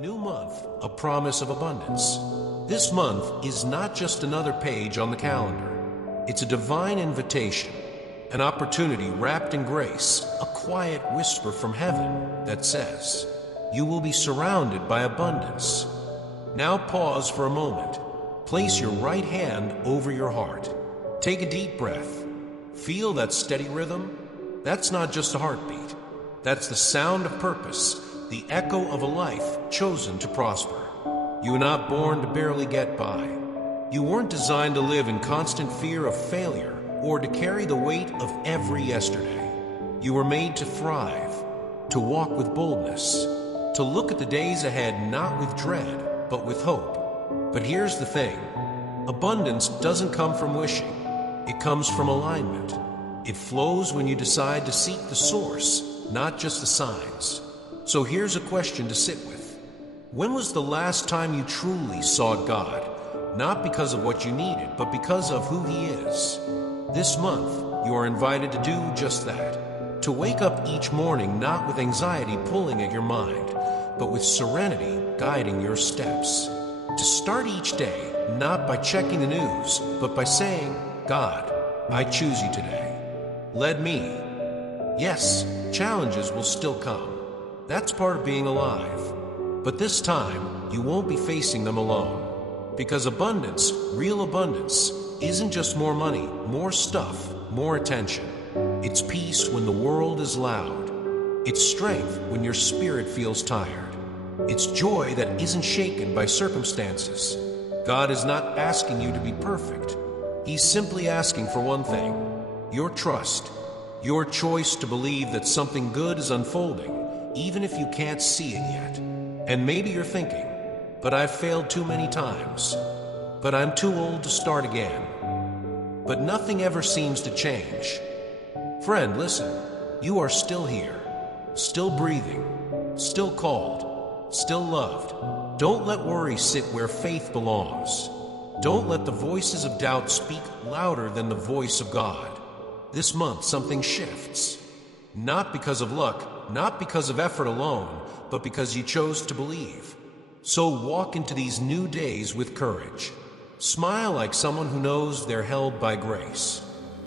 new month, a promise of abundance. This month is not just another page on the calendar. It's a divine invitation, an opportunity wrapped in grace, a quiet whisper from heaven that says, you will be surrounded by abundance. Now pause for a moment. Place your right hand over your heart. Take a deep breath. Feel that steady rhythm? That's not just a heartbeat. That's the sound of purpose, the echo of a life chosen to prosper. You were not born to barely get by. You weren't designed to live in constant fear of failure or to carry the weight of every yesterday. You were made to thrive, to walk with boldness, to look at the days ahead not with dread, but with hope. But here's the thing. Abundance doesn't come from wishing. It comes from alignment. It flows when you decide to seek the source, not just the signs. So here's a question to sit with. When was the last time you truly saw God? Not because of what you needed, but because of who He is. This month, you are invited to do just that. To wake up each morning not with anxiety pulling at your mind, but with serenity guiding your steps. To start each day not by checking the news, but by saying, God, I choose you today. Lead me. Yes, challenges will still come. That's part of being alive. But this time, you won't be facing them alone. Because abundance, real abundance, isn't just more money, more stuff, more attention. It's peace when the world is loud. It's strength when your spirit feels tired. It's joy that isn't shaken by circumstances. God is not asking you to be perfect. He's simply asking for one thing: your trust, your choice to believe that something good is unfolding, even if you can't see it yet. And maybe you're thinking, but I've failed too many times. But I'm too old to start again. But nothing ever seems to change. Friend, listen, you are still here, still breathing, still called, still loved. Don't let worry sit where faith belongs. Don't let the voices of doubt speak louder than the voice of God. This month, something shifts. Not because of luck, not because of effort alone, but because you chose to believe. So walk into these new days with courage. Smile like someone who knows they're held by grace.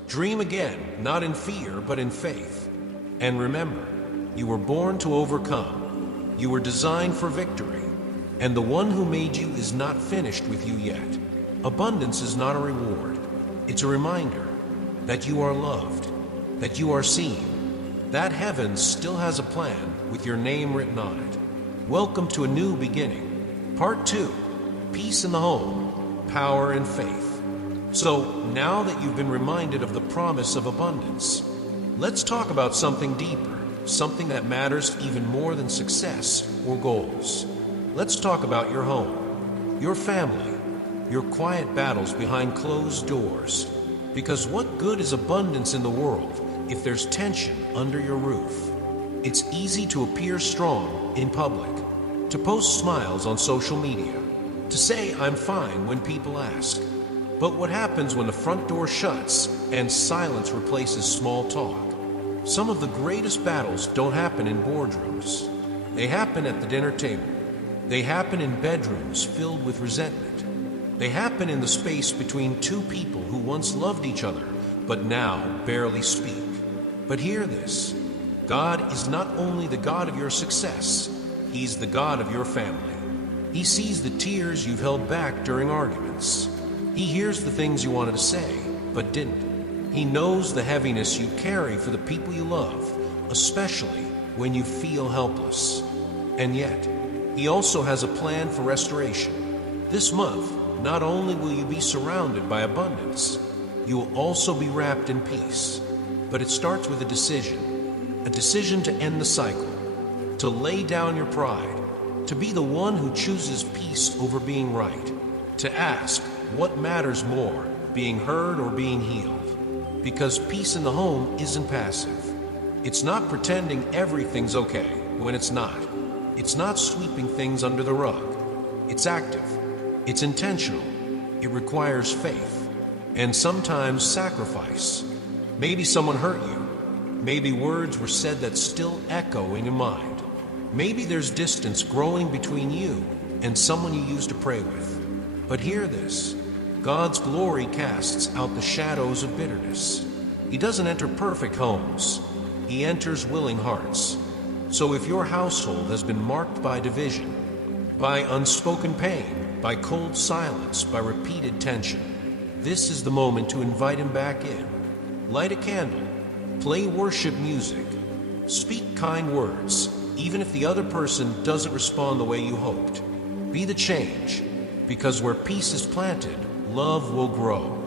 Dream again, not in fear, but in faith. And remember, you were born to overcome. You were designed for victory. And the one who made you is not finished with you yet. Abundance is not a reward. It's a reminder that you are loved, that you are seen, that heaven still has a plan with your name written on it. Welcome to a new beginning. Part 2, Peace in the Home, Power and Faith. So, now that you've been reminded of the promise of abundance, let's talk about something deeper, something that matters even more than success or goals. Let's talk about your home, your family, your quiet battles behind closed doors. Because what good is abundance in the world if there's tension under your roof? It's easy to appear strong in public, to post smiles on social media, to say I'm fine when people ask. But what happens when the front door shuts and silence replaces small talk? Some of the greatest battles don't happen in boardrooms. They happen at the dinner table. They happen in bedrooms filled with resentment. They happen in the space between two people who once loved each other, but now barely speak. But hear this. God is not only the God of your success, He's the God of your family. He sees the tears you've held back during arguments. He hears the things you wanted to say, but didn't. He knows the heaviness you carry for the people you love, especially when you feel helpless. And yet, He also has a plan for restoration. This month, not only will you be surrounded by abundance, you will also be wrapped in peace. But it starts with a decision to end the cycle, to lay down your pride, to be the one who chooses peace over being right, to ask what matters more, being heard or being healed. Because peace in the home isn't passive. It's not pretending everything's okay when it's not. It's not sweeping things under the rug. It's active. It's intentional. It requires faith. And sometimes sacrifice. Maybe someone hurt you. Maybe words were said that still echo in your mind. Maybe there's distance growing between you and someone you used to pray with. But hear this: God's glory casts out the shadows of bitterness. He doesn't enter perfect homes. He enters willing hearts. So if your household has been marked by division, by unspoken pain, by cold silence, by repeated tension, this is the moment to invite him back in. Light a candle, play worship music, speak kind words, even if the other person doesn't respond the way you hoped. Be the change, because where peace is planted, love will grow.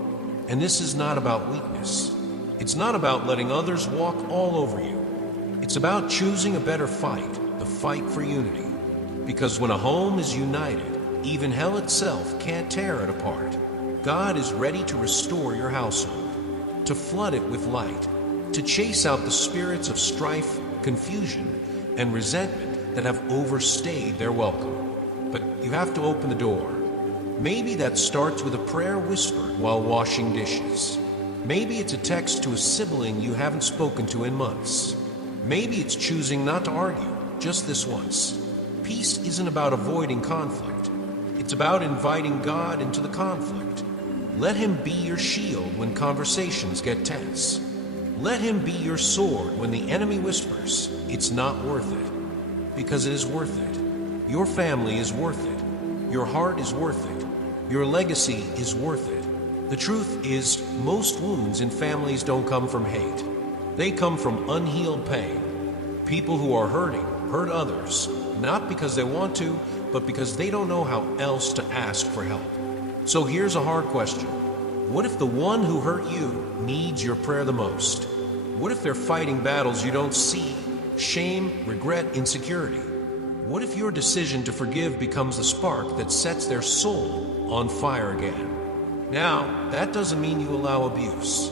And this is not about weakness. It's not about letting others walk all over you. It's about choosing a better fight, the fight for unity. Because when a home is united, even hell itself can't tear it apart. God is ready to restore your household, to flood it with light, to chase out the spirits of strife, confusion, and resentment that have overstayed their welcome. But you have to open the door. Maybe that starts with a prayer whispered while washing dishes. Maybe it's a text to a sibling you haven't spoken to in months. Maybe it's choosing not to argue, just this once. Peace isn't about avoiding conflict. It's about inviting God into the conflict. Let him be your shield when conversations get tense. Let him be your sword when the enemy whispers, "It's not worth it." Because it is worth it. Your family is worth it. Your heart is worth it. Your legacy is worth it. The truth is, most wounds in families don't come from hate. They come from unhealed pain. People who are hurting hurt others, not because they want to, but because they don't know how else to ask for help. So here's a hard question. What if the one who hurt you needs your prayer the most? What if they're fighting battles you don't see? Shame, regret, insecurity. What if your decision to forgive becomes the spark that sets their soul on fire again? Now, that doesn't mean you allow abuse.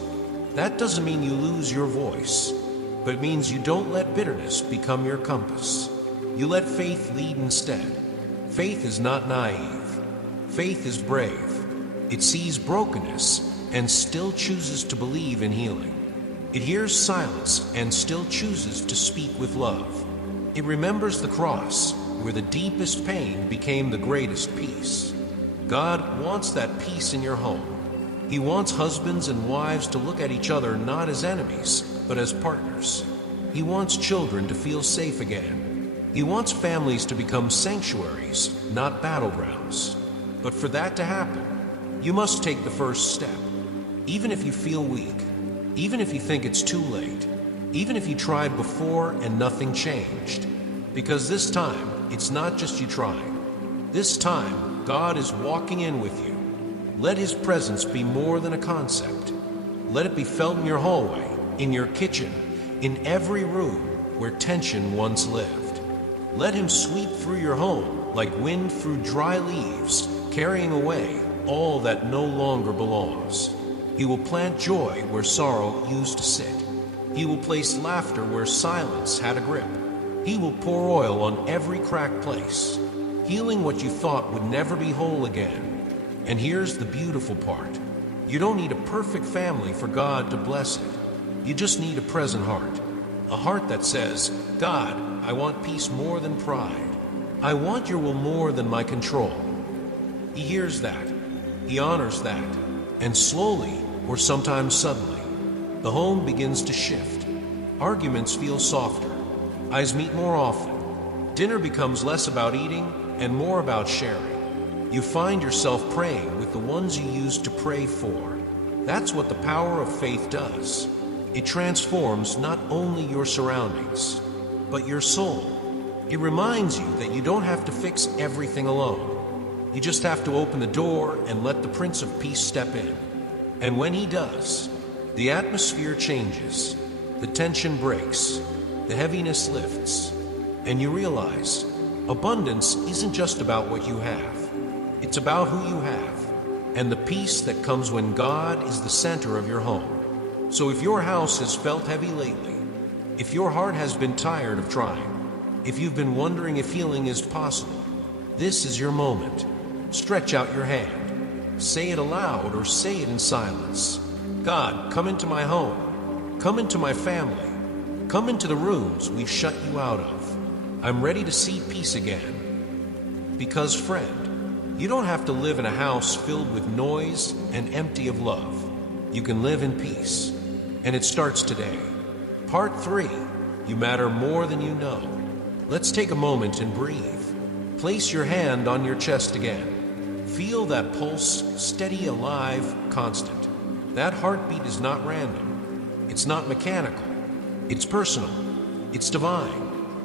That doesn't mean you lose your voice. But it means you don't let bitterness become your compass. You let faith lead instead. Faith is not naive. Faith is brave. It sees brokenness and still chooses to believe in healing. It hears silence and still chooses to speak with love. It remembers the cross, where the deepest pain became the greatest peace. God wants that peace in your home. He wants husbands and wives to look at each other not as enemies, but as partners. He wants children to feel safe again. He wants families to become sanctuaries, not battlegrounds. But for that to happen, you must take the first step. Even if you feel weak, even if you think it's too late, even if you tried before and nothing changed. Because this time, it's not just you trying. This time, God is walking in with you. Let his presence be more than a concept. Let it be felt in your hallway, in your kitchen, in every room where tension once lived. Let him sweep through your home like wind through dry leaves, carrying away all that no longer belongs. He will plant joy where sorrow used to sit. He will place laughter where silence had a grip. He will pour oil on every cracked place, healing what you thought would never be whole again. And here's the beautiful part. You don't need a perfect family for God to bless it. You just need a present heart. A heart that says, "God, I want peace more than pride. I want your will more than my control." He hears that. He honors that. And slowly, or sometimes suddenly, the home begins to shift. Arguments feel softer. Eyes meet more often. Dinner becomes less about eating and more about sharing. You find yourself praying with the ones you used to pray for. That's what the power of faith does. It transforms not only your surroundings, but your soul. It reminds you that you don't have to fix everything alone. You just have to open the door and let the Prince of Peace step in. And when he does, the atmosphere changes, the tension breaks, the heaviness lifts, and you realize abundance isn't just about what you have. It's about who you have, and the peace that comes when God is the center of your home. So if your house has felt heavy lately, if your heart has been tired of trying, if you've been wondering if healing is possible, this is your moment. Stretch out your hand. Say it aloud or say it in silence. God, come into my home. Come into my family. Come into the rooms we've shut you out of. I'm ready to see peace again. Because, friend, you don't have to live in a house filled with noise and empty of love. You can live in peace. And it starts today. Part 3. You matter more than you know. Let's take a moment and breathe. Place your hand on your chest again. Feel that pulse, steady, alive, constant. That heartbeat is not random. It's not mechanical. It's personal. It's divine.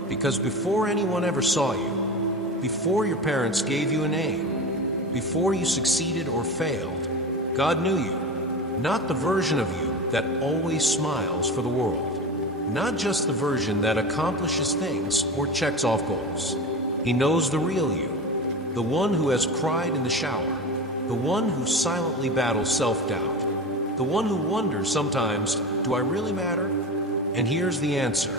Because before anyone ever saw you, before your parents gave you a name, before you succeeded or failed, God knew you. Not the version of you that always smiles for the world. Not just the version that accomplishes things or checks off goals. He knows the real you. The one who has cried in the shower. The one who silently battles self-doubt. The one who wonders sometimes, do I really matter? And here's the answer.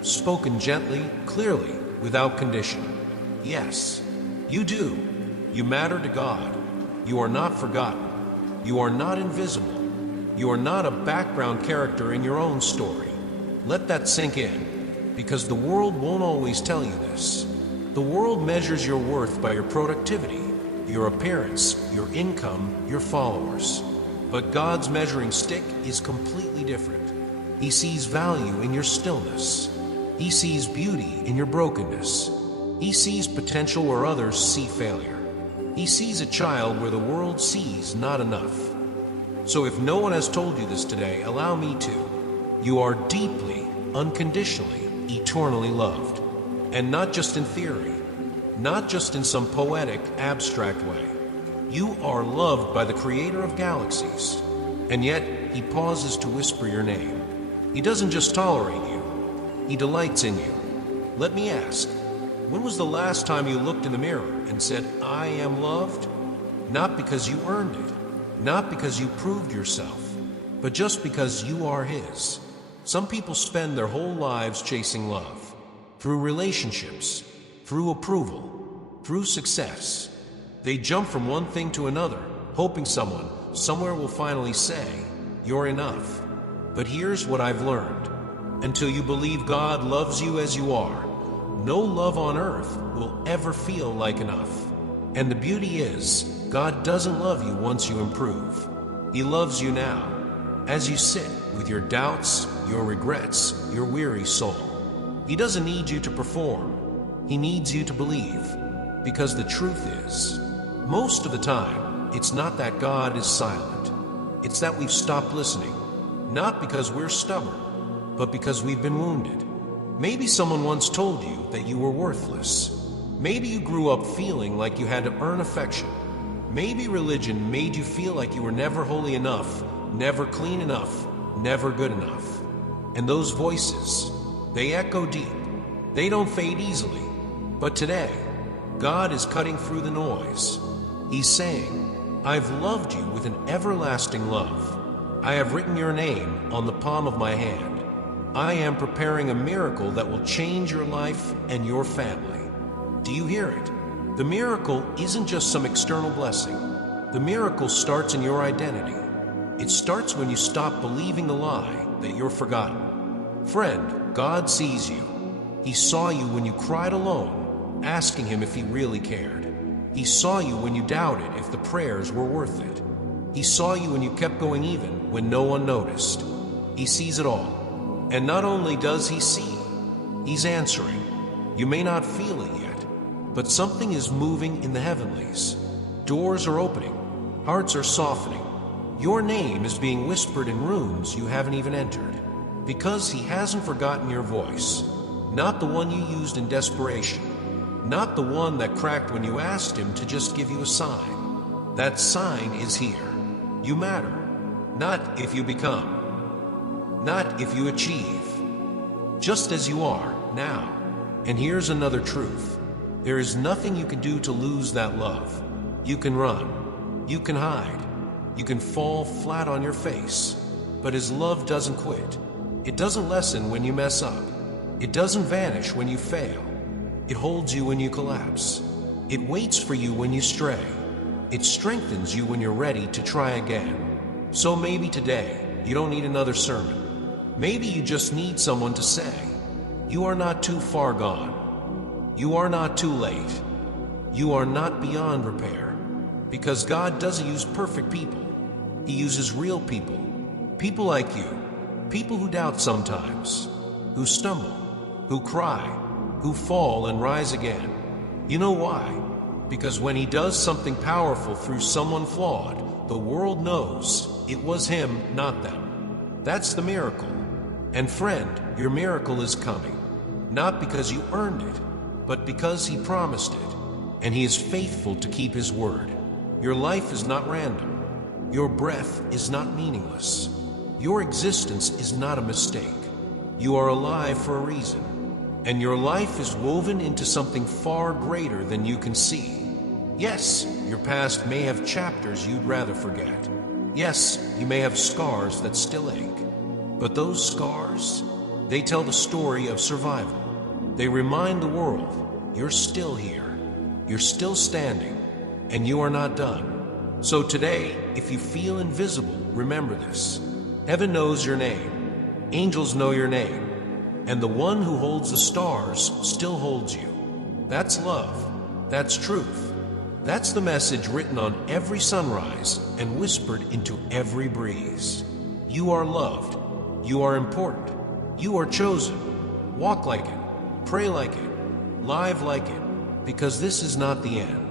Spoken gently, clearly, without condition. Yes, you do. You matter to God. You are not forgotten. You are not invisible. You are not a background character in your own story. Let that sink in, because the world won't always tell you this. The world measures your worth by your productivity, your appearance, your income, your followers. But God's measuring stick is completely different. He sees value in your stillness. He sees beauty in your brokenness. He sees potential where others see failure. He sees a child where the world sees not enough. So if no one has told you this today, allow me to. You are deeply, unconditionally, eternally loved. And not just in theory, not just in some poetic, abstract way. You are loved by the Creator of galaxies. And yet, He pauses to whisper your name. He doesn't just tolerate you. He delights in you. Let me ask, when was the last time you looked in the mirror and said, I am loved? Not because you earned it, not because you proved yourself, but just because you are His. Some people spend their whole lives chasing love, through relationships, through approval, through success. They jump from one thing to another, hoping someone, somewhere will finally say, you're enough. But here's what I've learned. Until you believe God loves you as you are, no love on earth will ever feel like enough. And the beauty is, God doesn't love you once you improve. He loves you now, as you sit with your doubts, your regrets, your weary soul. He doesn't need you to perform. He needs you to believe. Because the truth is, most of the time, it's not that God is silent. It's that we've stopped listening. Not because we're stubborn, but because we've been wounded. Maybe someone once told you that you were worthless. Maybe you grew up feeling like you had to earn affection. Maybe religion made you feel like you were never holy enough, never clean enough, never good enough. And those voices, they echo deep. They don't fade easily. But today, God is cutting through the noise. He's saying, I've loved you with an everlasting love. I have written your name on the palm of my hand. I am preparing a miracle that will change your life and your family. Do you hear it? The miracle isn't just some external blessing. The miracle starts in your identity. It starts when you stop believing the lie that you're forgotten. Friend, God sees you. He saw you when you cried alone, asking Him if He really cared. He saw you when you doubted if the prayers were worth it. He saw you when you kept going even when no one noticed. He sees it all. And not only does He see, He's answering. You may not feel it yet, but something is moving in the heavenlies. Doors are opening. Hearts are softening. Your name is being whispered in rooms you haven't even entered. Because He hasn't forgotten your voice. Not the one you used in desperation. Not the one that cracked when you asked Him to just give you a sign. That sign is here. You matter. Not if you become. Not if you achieve. Just as you are, now. And here's another truth. There is nothing you can do to lose that love. You can run. You can hide. You can fall flat on your face. But His love doesn't quit. It doesn't lessen when you mess up. It doesn't vanish when you fail. It holds you when you collapse. It waits for you when you stray. It strengthens you when you're ready to try again. So maybe today, you don't need another sermon. Maybe you just need someone to say, you are not too far gone. You are not too late. You are not beyond repair. Because God doesn't use perfect people. He uses real people. People like you. People who doubt sometimes. Who stumble. Who cry. Who fall and rise again. You know why? Because when He does something powerful through someone flawed, the world knows it was Him, not them. That's the miracle. And friend, your miracle is coming. Not because you earned it, but because He promised it. And He is faithful to keep His word. Your life is not random. Your breath is not meaningless. Your existence is not a mistake. You are alive for a reason. And your life is woven into something far greater than you can see. Yes, your past may have chapters you'd rather forget. Yes, you may have scars that still ache. But those scars, they tell the story of survival. They remind the world, you're still here. You're still standing. And you are not done. So today, if you feel invisible, remember this. Heaven knows your name. Angels know your name. And the one who holds the stars still holds you. That's love. That's truth. That's the message written on every sunrise and whispered into every breeze. You are loved. You are important. You are chosen. Walk like it. Pray like it. Live like it. Because this is not the end.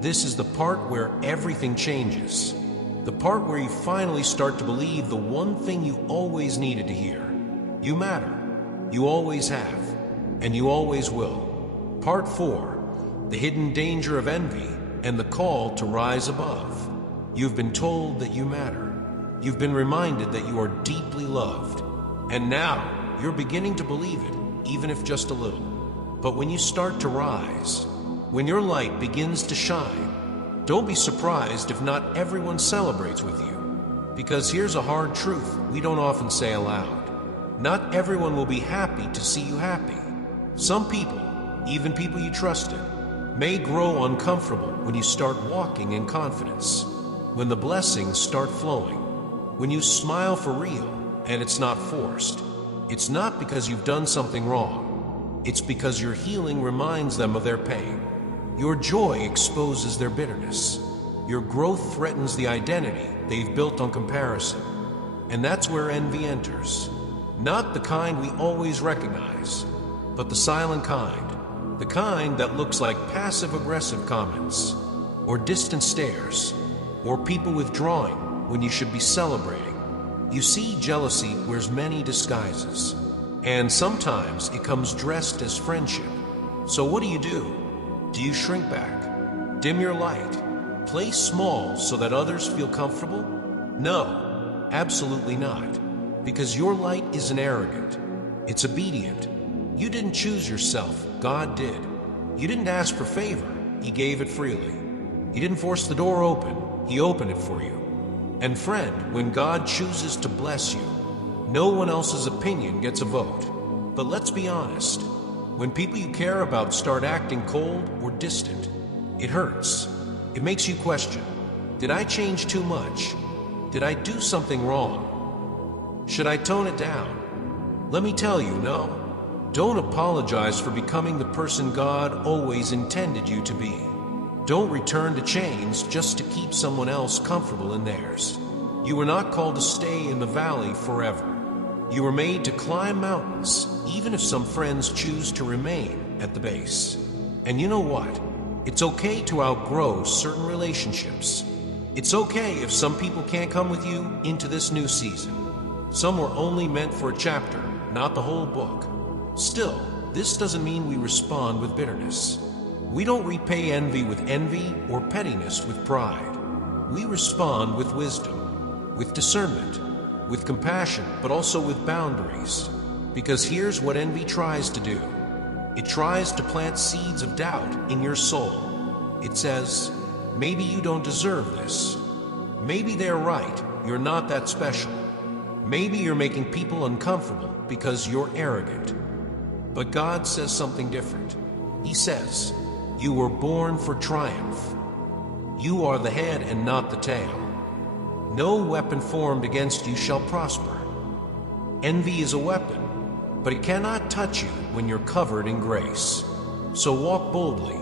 This is the part where everything changes. The part where you finally start to believe the one thing you always needed to hear. You matter. You always have. And you always will. Part 4. The hidden danger of envy and the call to rise above. You've been told that you matter. You've been reminded that you are deeply loved. And now, you're beginning to believe it, even if just a little. But when you start to rise, when your light begins to shine, don't be surprised if not everyone celebrates with you. Because here's a hard truth we don't often say aloud. Not everyone will be happy to see you happy. Some people, even people you trusted, may grow uncomfortable when you start walking in confidence, when the blessings start flowing, when you smile for real and it's not forced. It's not because you've done something wrong. It's because your healing reminds them of their pain. Your joy exposes their bitterness. Your growth threatens the identity they've built on comparison. And that's where envy enters. Not the kind we always recognize, but the silent kind. The kind that looks like passive-aggressive comments, or distant stares, or people withdrawing when you should be celebrating. You see, jealousy wears many disguises, and sometimes it comes dressed as friendship. So what do? Do you shrink back? Dim your light? Play small so that others feel comfortable? No, absolutely not. Because your light isn't arrogant. It's obedient. You didn't choose yourself, God did. You didn't ask for favor, He gave it freely. You didn't force the door open, He opened it for you. And friend, when God chooses to bless you, no one else's opinion gets a vote. But let's be honest. When people you care about start acting cold or distant, it hurts. It makes you question, did I change too much? Did I do something wrong? Should I tone it down? Let me tell you, no. Don't apologize for becoming the person God always intended you to be. Don't return to chains just to keep someone else comfortable in theirs. You were not called to stay in the valley forever. You were made to climb mountains, even if some friends choose to remain at the base. And you know what? It's okay to outgrow certain relationships. It's okay if some people can't come with you into this new season. Some were only meant for a chapter, not the whole book. Still, this doesn't mean we respond with bitterness. We don't repay envy with envy or pettiness with pride. We respond with wisdom, with discernment, with compassion, but also with boundaries. Because here's what envy tries to do. It tries to plant seeds of doubt in your soul. It says, maybe you don't deserve this. Maybe they're right, you're not that special. Maybe you're making people uncomfortable because you're arrogant. But God says something different. He says, you were born for triumph. You are the head and not the tail. No weapon formed against you shall prosper. Envy is a weapon, but it cannot touch you when you're covered in grace. So walk boldly,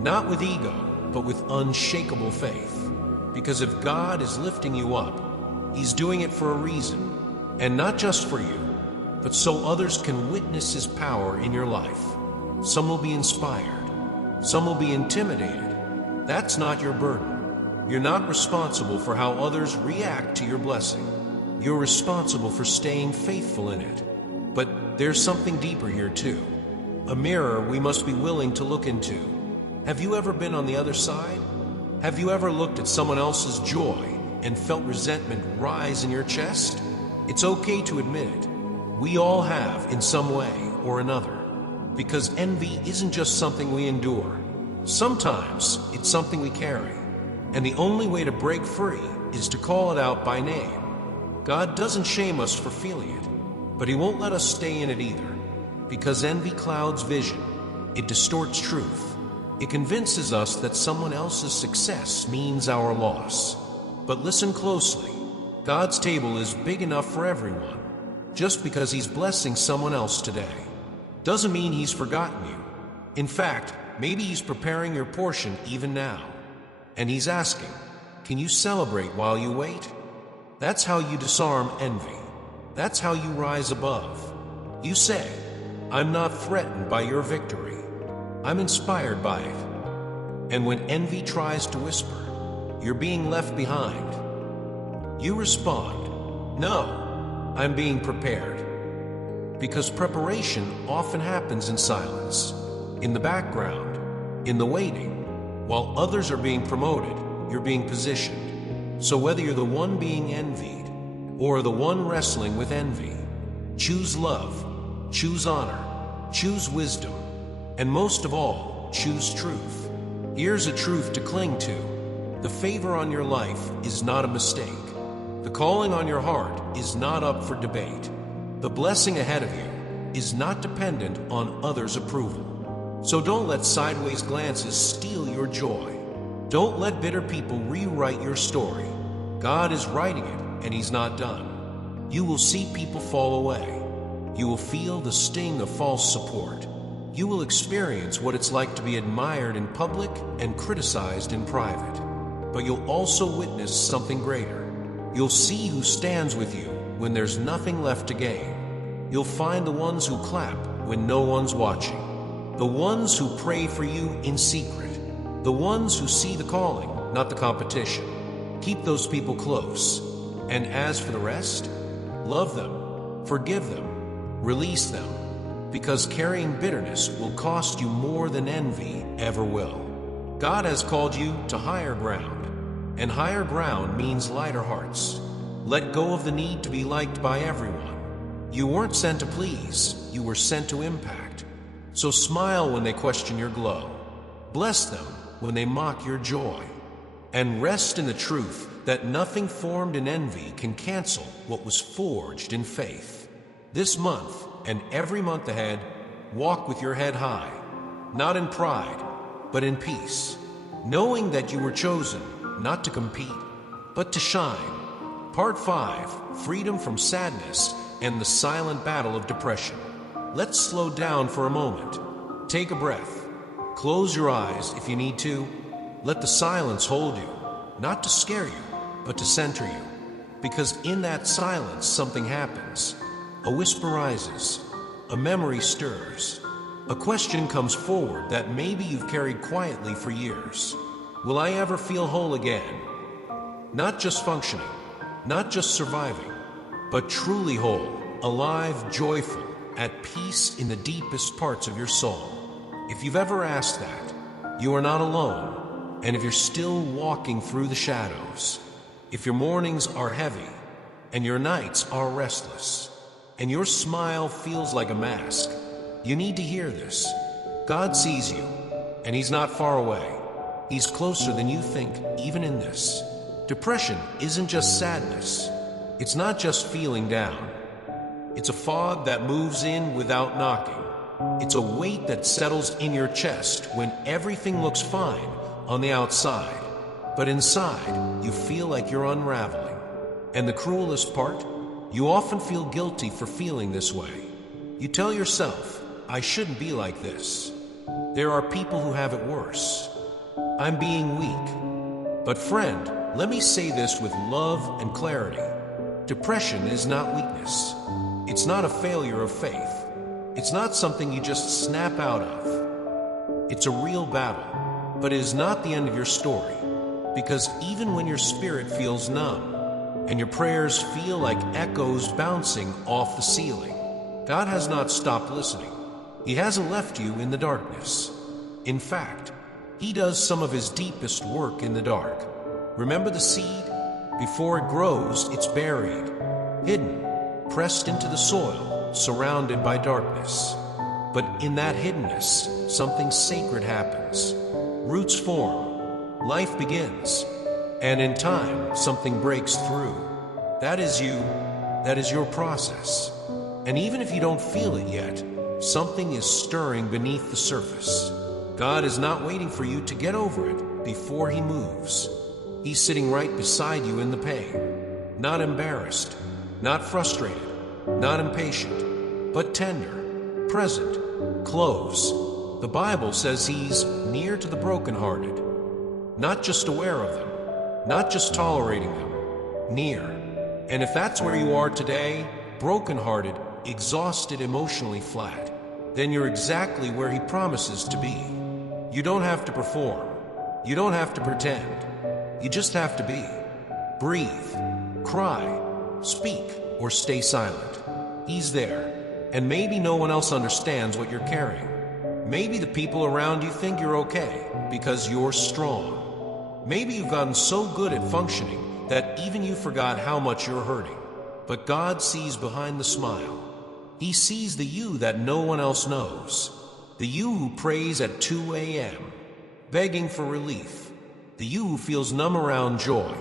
not with ego, but with unshakable faith. Because if God is lifting you up, He's doing it for a reason, and not just for you, but so others can witness His power in your life. Some will be inspired, some will be intimidated. That's not your burden. You're not responsible for how others react to your blessing. You're responsible for staying faithful in it. But there's something deeper here too. A mirror we must be willing to look into. Have you ever been on the other side? Have you ever looked at someone else's joy and felt resentment rise in your chest? It's okay to admit it. We all have in some way or another. Because envy isn't just something we endure. Sometimes it's something we carry. And the only way to break free is to call it out by name. God doesn't shame us for feeling it, but He won't let us stay in it either. Because envy clouds vision. It distorts truth. It convinces us that someone else's success means our loss. But listen closely. God's table is big enough for everyone. Just because He's blessing someone else today doesn't mean He's forgotten you. In fact, maybe He's preparing your portion even now. And He's asking, can you celebrate while you wait? That's how you disarm envy. That's how you rise above. You say, I'm not threatened by your victory. I'm inspired by it. And when envy tries to whisper, you're being left behind, you respond, no, I'm being prepared. Because preparation often happens in silence, in the background, in the waiting. While others are being promoted, you're being positioned. So whether you're the one being envied or the one wrestling with envy, choose love, choose honor, choose wisdom, and most of all, choose truth. Here's a truth to cling to. The favor on your life is not a mistake. The calling on your heart is not up for debate. The blessing ahead of you is not dependent on others' approval. So don't let sideways glances steal your joy. Don't let bitter people rewrite your story. God is writing it, and He's not done. You will see people fall away. You will feel the sting of false support. You will experience what it's like to be admired in public and criticized in private. But you'll also witness something greater. You'll see who stands with you when there's nothing left to gain. You'll find the ones who clap when no one's watching. The ones who pray for you in secret. The ones who see the calling, not the competition. Keep those people close. And as for the rest, love them, forgive them, release them. Because carrying bitterness will cost you more than envy ever will. God has called you to higher ground. And higher ground means lighter hearts. Let go of the need to be liked by everyone. You weren't sent to please, you were sent to impact. So smile when they question your glow. Bless them when they mock your joy. And rest in the truth that nothing formed in envy can cancel what was forged in faith. This month and every month ahead, walk with your head high, not in pride, but in peace, knowing that you were chosen not to compete, but to shine. Part 5, Freedom from Sadness and the Silent Battle of Depression. Let's slow down for a moment. Take a breath. Close your eyes if you need to. Let the silence hold you, not to scare you, but to center you. Because in that silence, something happens. A whisper rises. A memory stirs. A question comes forward that maybe you've carried quietly for years. Will I ever feel whole again? Not just functioning, not just surviving, but truly whole, alive, joyful, at peace in the deepest parts of your soul. If you've ever asked that, you are not alone. And if you're still walking through the shadows, if your mornings are heavy and your nights are restless, and your smile feels like a mask, you need to hear this. God sees you, and He's not far away. He's closer than you think, even in this. Depression isn't just sadness. It's not just feeling down. It's a fog that moves in without knocking. It's a weight that settles in your chest when everything looks fine on the outside. But inside, you feel like you're unraveling. And the cruelest part? You often feel guilty for feeling this way. You tell yourself, I shouldn't be like this. There are people who have it worse. I'm being weak. But friend, let me say this with love and clarity. Depression is not weakness. It's not a failure of faith. It's not something you just snap out of. It's a real battle, but it is not the end of your story. Because even when your spirit feels numb, and your prayers feel like echoes bouncing off the ceiling, God has not stopped listening. He hasn't left you in the darkness. In fact, He does some of His deepest work in the dark. Remember the seed? Before it grows, it's buried, hidden, pressed into the soil, surrounded by darkness. But in that hiddenness, something sacred happens. Roots form, life begins, and in time, something breaks through. That is you. That is your process. And even if you don't feel it yet, something is stirring beneath the surface. God is not waiting for you to get over it before He moves. He's sitting right beside you in the pain. Not embarrassed, not frustrated, not impatient, but tender, present, close. The Bible says He's near to the brokenhearted, not just aware of them, not just tolerating them, near. And if that's where you are today, brokenhearted, exhausted, emotionally flat, then you're exactly where He promises to be. You don't have to perform. You don't have to pretend. You just have to be. Breathe, cry, speak, or stay silent. He's there. And maybe no one else understands what you're carrying. Maybe the people around you think you're okay because you're strong. Maybe you've gotten so good at functioning that even you forgot how much you're hurting. But God sees behind the smile. He sees the you that no one else knows. The you who prays at 2 a.m., begging for relief. The you who feels numb around joy.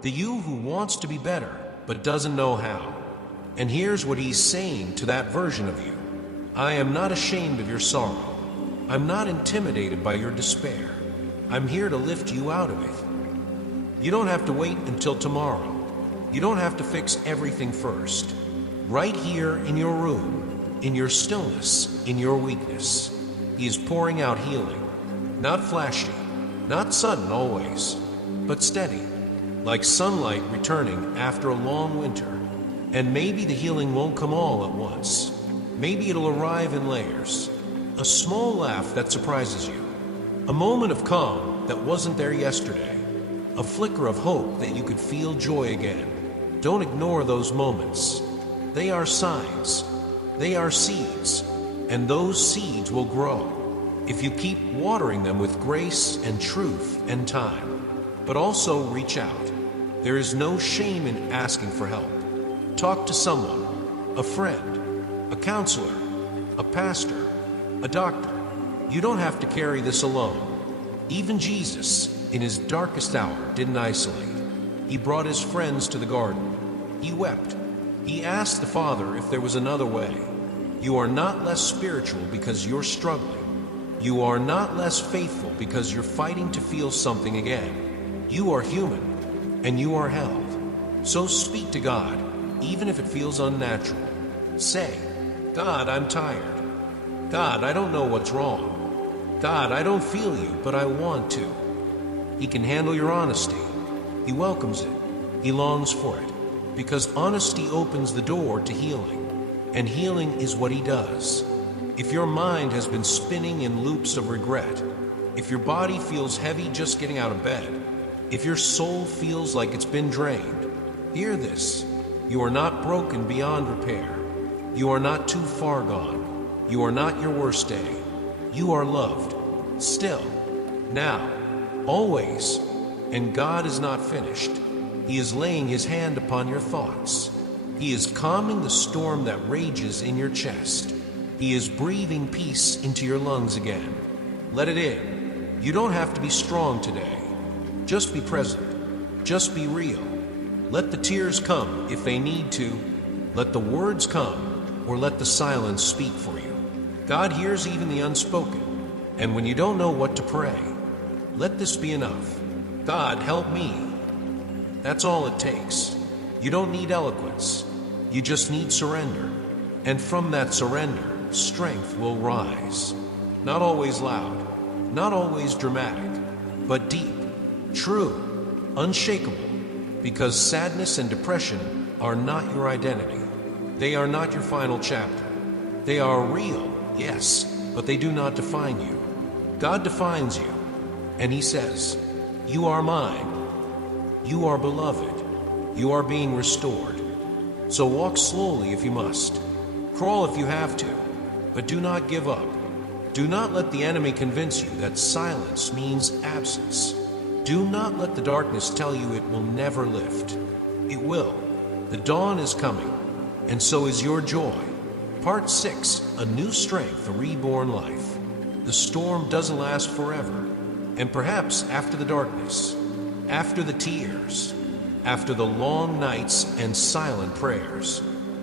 The you who wants to be better, but doesn't know how. And here's what He's saying to that version of you. I am not ashamed of your sorrow. I'm not intimidated by your despair. I'm here to lift you out of it. You don't have to wait until tomorrow. You don't have to fix everything first. Right here in your room, in your stillness, in your weakness, He is pouring out healing. Not flashy, not sudden always, but steady, like sunlight returning after a long winter. And maybe the healing won't come all at once. Maybe it'll arrive in layers. A small laugh that surprises you. A moment of calm that wasn't there yesterday. A flicker of hope that you could feel joy again. Don't ignore those moments. They are signs. They are seeds. And those seeds will grow if you keep watering them with grace and truth and time. But also reach out. There is no shame in asking for help. Talk to someone, a friend, a counselor, a pastor, a doctor. You don't have to carry this alone. Even Jesus, in His darkest hour, didn't isolate. He brought His friends to the garden. He wept. He asked the Father if there was another way. You are not less spiritual because you're struggling. You are not less faithful because you're fighting to feel something again. You are human, and you are held. So speak to God, even if it feels unnatural. Say, God, I'm tired. God, I don't know what's wrong. God, I don't feel you, but I want to. He can handle your honesty. He welcomes it. He longs for it. Because honesty opens the door to healing. And healing is what He does. If your mind has been spinning in loops of regret, if your body feels heavy just getting out of bed, if your soul feels like it's been drained, hear this. You are not broken beyond repair. You are not too far gone. You are not your worst day. You are loved. Still. Now. Always. And God is not finished. He is laying His hand upon your thoughts. He is calming the storm that rages in your chest. He is breathing peace into your lungs again. Let it in. You don't have to be strong today. Just be present. Just be real. Let the tears come if they need to. Let the words come, or let the silence speak for you. God hears even the unspoken. And when you don't know what to pray, let this be enough. God, help me. That's all it takes. You don't need eloquence. You just need surrender. And from that surrender, strength will rise. not always loud, not always dramatic, but deep, true, unshakable, because sadness and depression are not your identity. They are not your final chapter. They are real, yes, but they do not define you. God defines you, and He says, "You are mine. You are beloved. You are being restored." So walk slowly if you must. Crawl if you have to, but do not give up. Do not let the enemy convince you that silence means absence. Do not let the darkness tell you it will never lift. It will. The dawn is coming, and so is your joy. Part 6, a new strength, a reborn life. The storm doesn't last forever, and perhaps after the darkness, after the tears, after the long nights and silent prayers,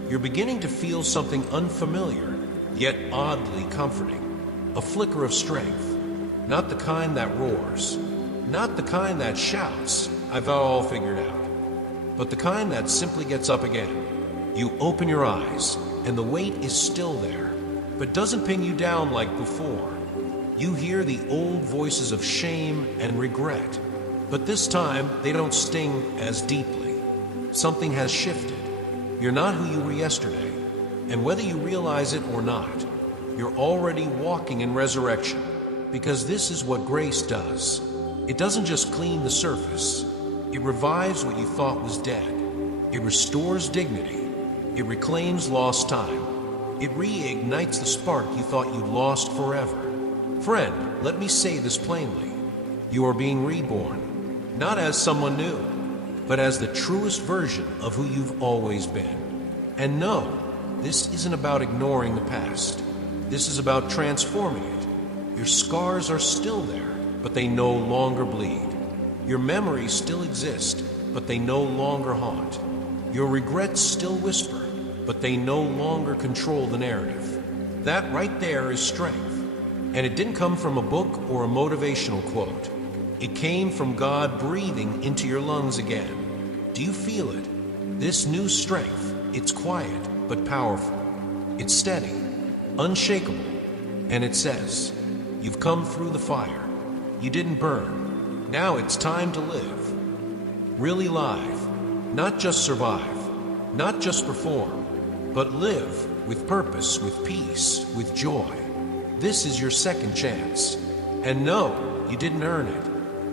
you're beginning to feel something unfamiliar, yet oddly comforting. A flicker of strength, not the kind that roars, not the kind that shouts, "I've all figured out," but the kind that simply gets up again. You open your eyes, and the weight is still there, but doesn't pin you down like before. You hear the old voices of shame and regret, but this time they don't sting as deeply. Something has shifted. You're not who you were yesterday, and whether you realize it or not, you're already walking in resurrection, because this is what grace does. It doesn't just clean the surface. It revives what you thought was dead. It restores dignity. It reclaims lost time. It reignites the spark you thought you'd lost forever. Friend, let me say this plainly. You are being reborn, not as someone new, but as the truest version of who you've always been. And no, this isn't about ignoring the past. This is about transforming it. Your scars are still there, but they no longer bleed. Your memories still exist, but they no longer haunt. Your regrets still whisper, but they no longer control the narrative. That right there is strength. And it didn't come from a book or a motivational quote. It came from God breathing into your lungs again. Do you feel it? This new strength, it's quiet but powerful. It's steady, unshakable, and it says, "You've come through the fire. You didn't burn. Now it's time to live. Really live. Not just survive, not just perform, but live with purpose, with peace, with joy. This is your second chance. And no, you didn't earn it.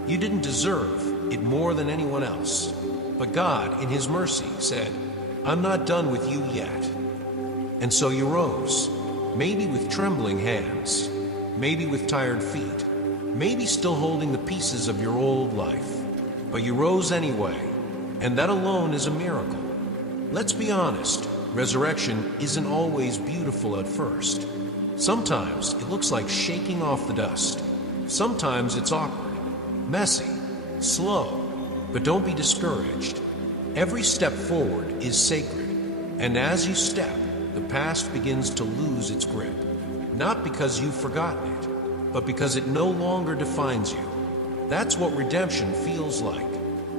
You didn't deserve it more than anyone else. But God, in His mercy, said, I'm not done with you yet. And so you rose, maybe with trembling hands, maybe with tired feet, maybe still holding the pieces of your old life. But you rose anyway, and that alone is a miracle. Let's be honest, resurrection isn't always beautiful at first. Sometimes it looks like shaking off the dust. Sometimes it's awkward, messy, slow, but don't be discouraged. Every step forward is sacred, and as you step, the past begins to lose its grip. Not because you've forgotten it, but because it no longer defines you. That's what redemption feels like.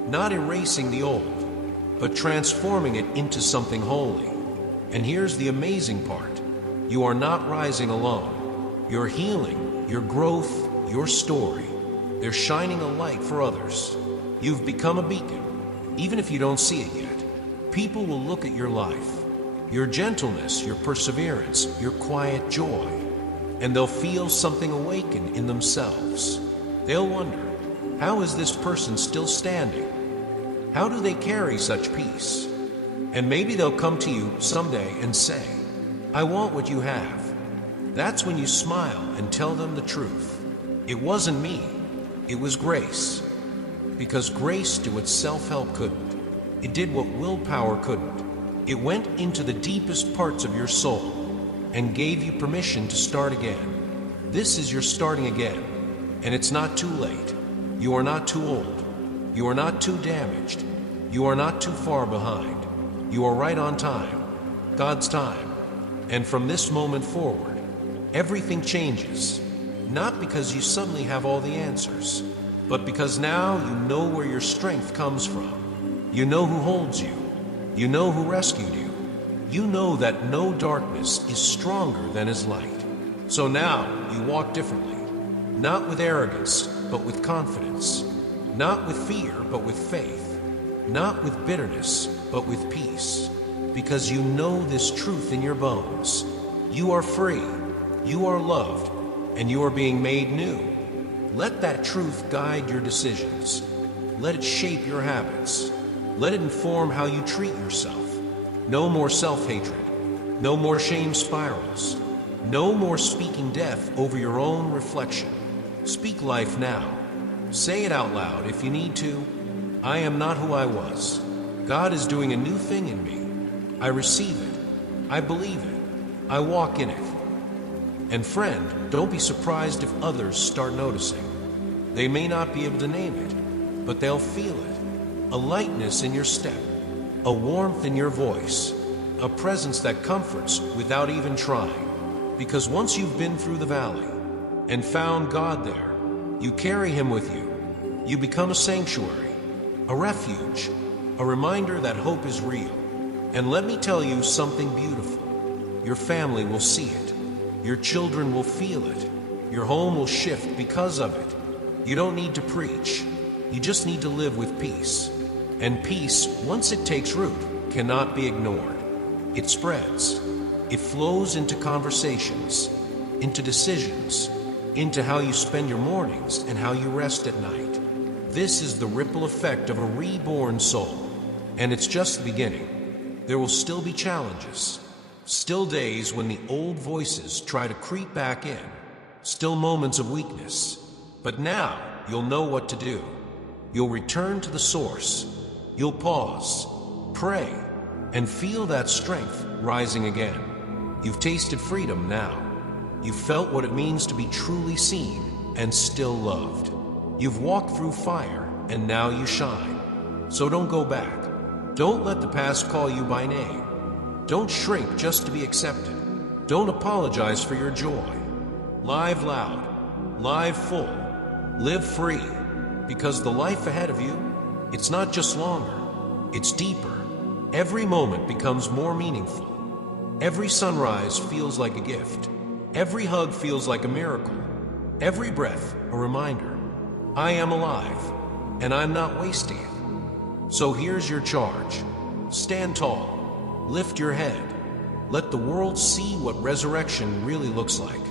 Not erasing the old, but transforming it into something holy. And here's the amazing part. You are not rising alone. Your healing, your growth, your story, they're shining a light for others. You've become a beacon, even if you don't see it yet. People will look at your life, your gentleness, your perseverance, your quiet joy, and they'll feel something awaken in themselves. They'll wonder, how is this person still standing? How do they carry such peace? And maybe they'll come to you someday and say, I want what you have. That's when you smile and tell them the truth. It wasn't me, it was grace. Because grace did what self-help couldn't. It did what willpower couldn't. It went into the deepest parts of your soul and gave you permission to start again. This is your starting again, and it's not too late. You are not too old. You are not too damaged. You are not too far behind. You are right on time, God's time. And from this moment forward, everything changes. Not because you suddenly have all the answers, but because now you know where your strength comes from. You know who holds you. You know who rescued you. You know that no darkness is stronger than His light. So now you walk differently, not with arrogance, but with confidence, not with fear, but with faith, not with bitterness, but with peace, because you know this truth in your bones. You are free, you are loved, and you are being made new. Let that truth guide your decisions. Let it shape your habits. Let it inform how you treat yourself. No more self-hatred. No more shame spirals. No more speaking death over your own reflection. Speak life now. Say it out loud if you need to. I am not who I was. God is doing a new thing in me. I receive it. I believe it. I walk in it. And friend, don't be surprised if others start noticing. They may not be able to name it, but they'll feel it. A lightness in your step, a warmth in your voice, a presence that comforts without even trying. Because once you've been through the valley and found God there, you carry Him with you. You become a sanctuary, a refuge, a reminder that hope is real. And let me tell you something beautiful. Your family will see it. Your children will feel it. Your home will shift because of it. You don't need to preach. You just need to live with peace. And peace, once it takes root, cannot be ignored. It spreads. It flows into conversations, into decisions, into how you spend your mornings and how you rest at night. This is the ripple effect of a reborn soul. And it's just the beginning. There will still be challenges. Still days when the old voices try to creep back in. Still moments of weakness. But now you'll know what to do. You'll return to the source. You'll pause, pray, and feel that strength rising again. You've tasted freedom now. You've felt what it means to be truly seen and still loved. You've walked through fire and now you shine. So don't go back. Don't let the past call you by name. Don't shrink just to be accepted. Don't apologize for your joy. Live loud, live full, live free, because the life ahead of you, it's not just longer, it's deeper. Every moment becomes more meaningful. Every sunrise feels like a gift. Every hug feels like a miracle. Every breath a reminder. I am alive, and I'm not wasting it. So here's your charge. Stand tall. Lift your head. Let the world see what resurrection really looks like.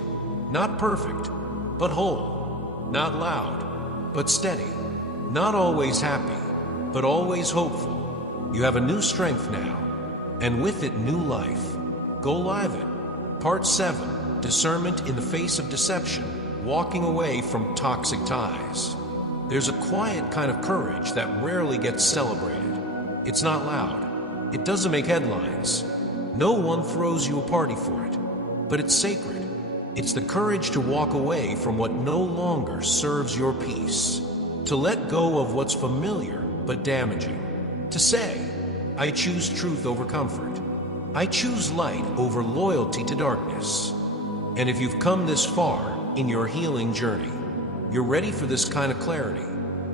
Not perfect, but whole. Not loud, but steady. Not always happy, but always hopeful. You have a new strength now, and with it, new life. Go live it. Part 7, Discernment in the Face of Deception, Walking Away from Toxic Ties. There's a quiet kind of courage that rarely gets celebrated. It's not loud. It doesn't make headlines. No one throws you a party for it. But it's sacred. It's the courage to walk away from what no longer serves your peace. To let go of what's familiar but damaging. To say, I choose truth over comfort. I choose light over loyalty to darkness. And if you've come this far in your healing journey, you're ready for this kind of clarity.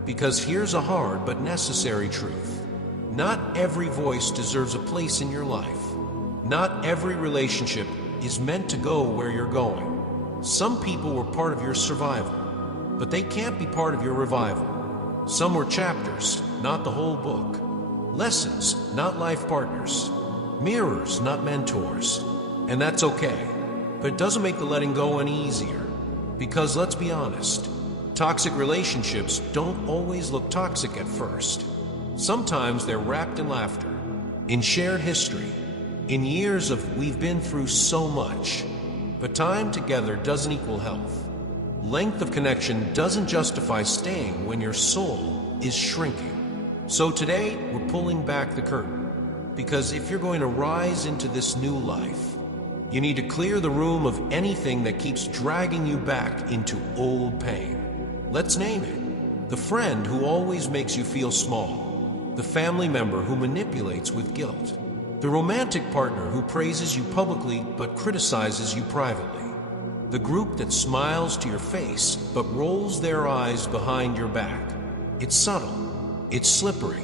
Because here's a hard but necessary truth. Not every voice deserves a place in your life. Not every relationship is meant to go where you're going. Some people were part of your survival, but they can't be part of your revival. Some were chapters, not the whole book. Lessons, not life partners. Mirrors, not mentors. And that's okay. But it doesn't make the letting go any easier. Because let's be honest, toxic relationships don't always look toxic at first. Sometimes they're wrapped in laughter, in shared history, in years of we've been through so much. But time together doesn't equal health. Length of connection doesn't justify staying when your soul is shrinking. So today, we're pulling back the curtain. Because if you're going to rise into this new life, you need to clear the room of anything that keeps dragging you back into old pain. Let's name it. The friend who always makes you feel small. The family member who manipulates with guilt. The romantic partner who praises you publicly but criticizes you privately. The group that smiles to your face but rolls their eyes behind your back. It's subtle, it's slippery,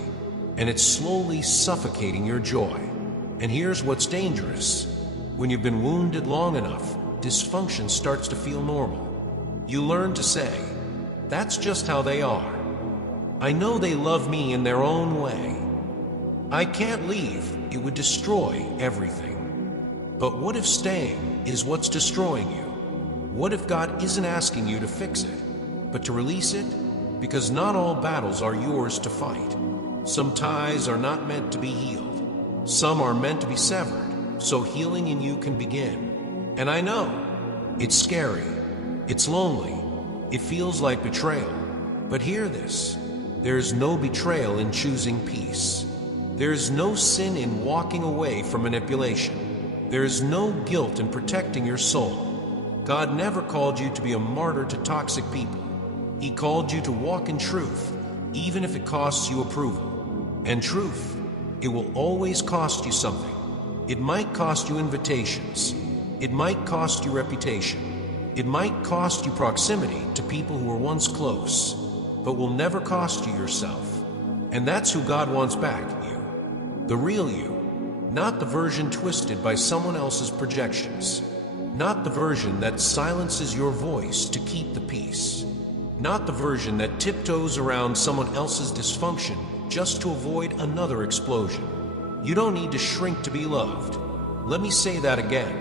and it's slowly suffocating your joy. And here's what's dangerous. When you've been wounded long enough dysfunction starts to feel normal. You learn to say, "That's just how they are. I know they love me in their own way. I can't leave, it would destroy everything." But what if staying is what's destroying you? What if God isn't asking you to fix it, but to release it? Because not all battles are yours to fight. Some ties are not meant to be healed. Some are meant to be severed, so healing in you can begin. And I know, it's scary, it's lonely, it feels like betrayal. But hear this, there is no betrayal in choosing peace. There is no sin in walking away from manipulation. There is no guilt in protecting your soul. God never called you to be a martyr to toxic people. He called you to walk in truth, even if it costs you approval. And truth, it will always cost you something. It might cost you invitations. It might cost you reputation. It might cost you proximity to people who were once close, but will never cost you yourself. And that's who God wants back, you. The real you. Not the version twisted by someone else's projections. Not the version that silences your voice to keep the peace. Not the version that tiptoes around someone else's dysfunction just to avoid another explosion. You don't need to shrink to be loved. Let me say that again.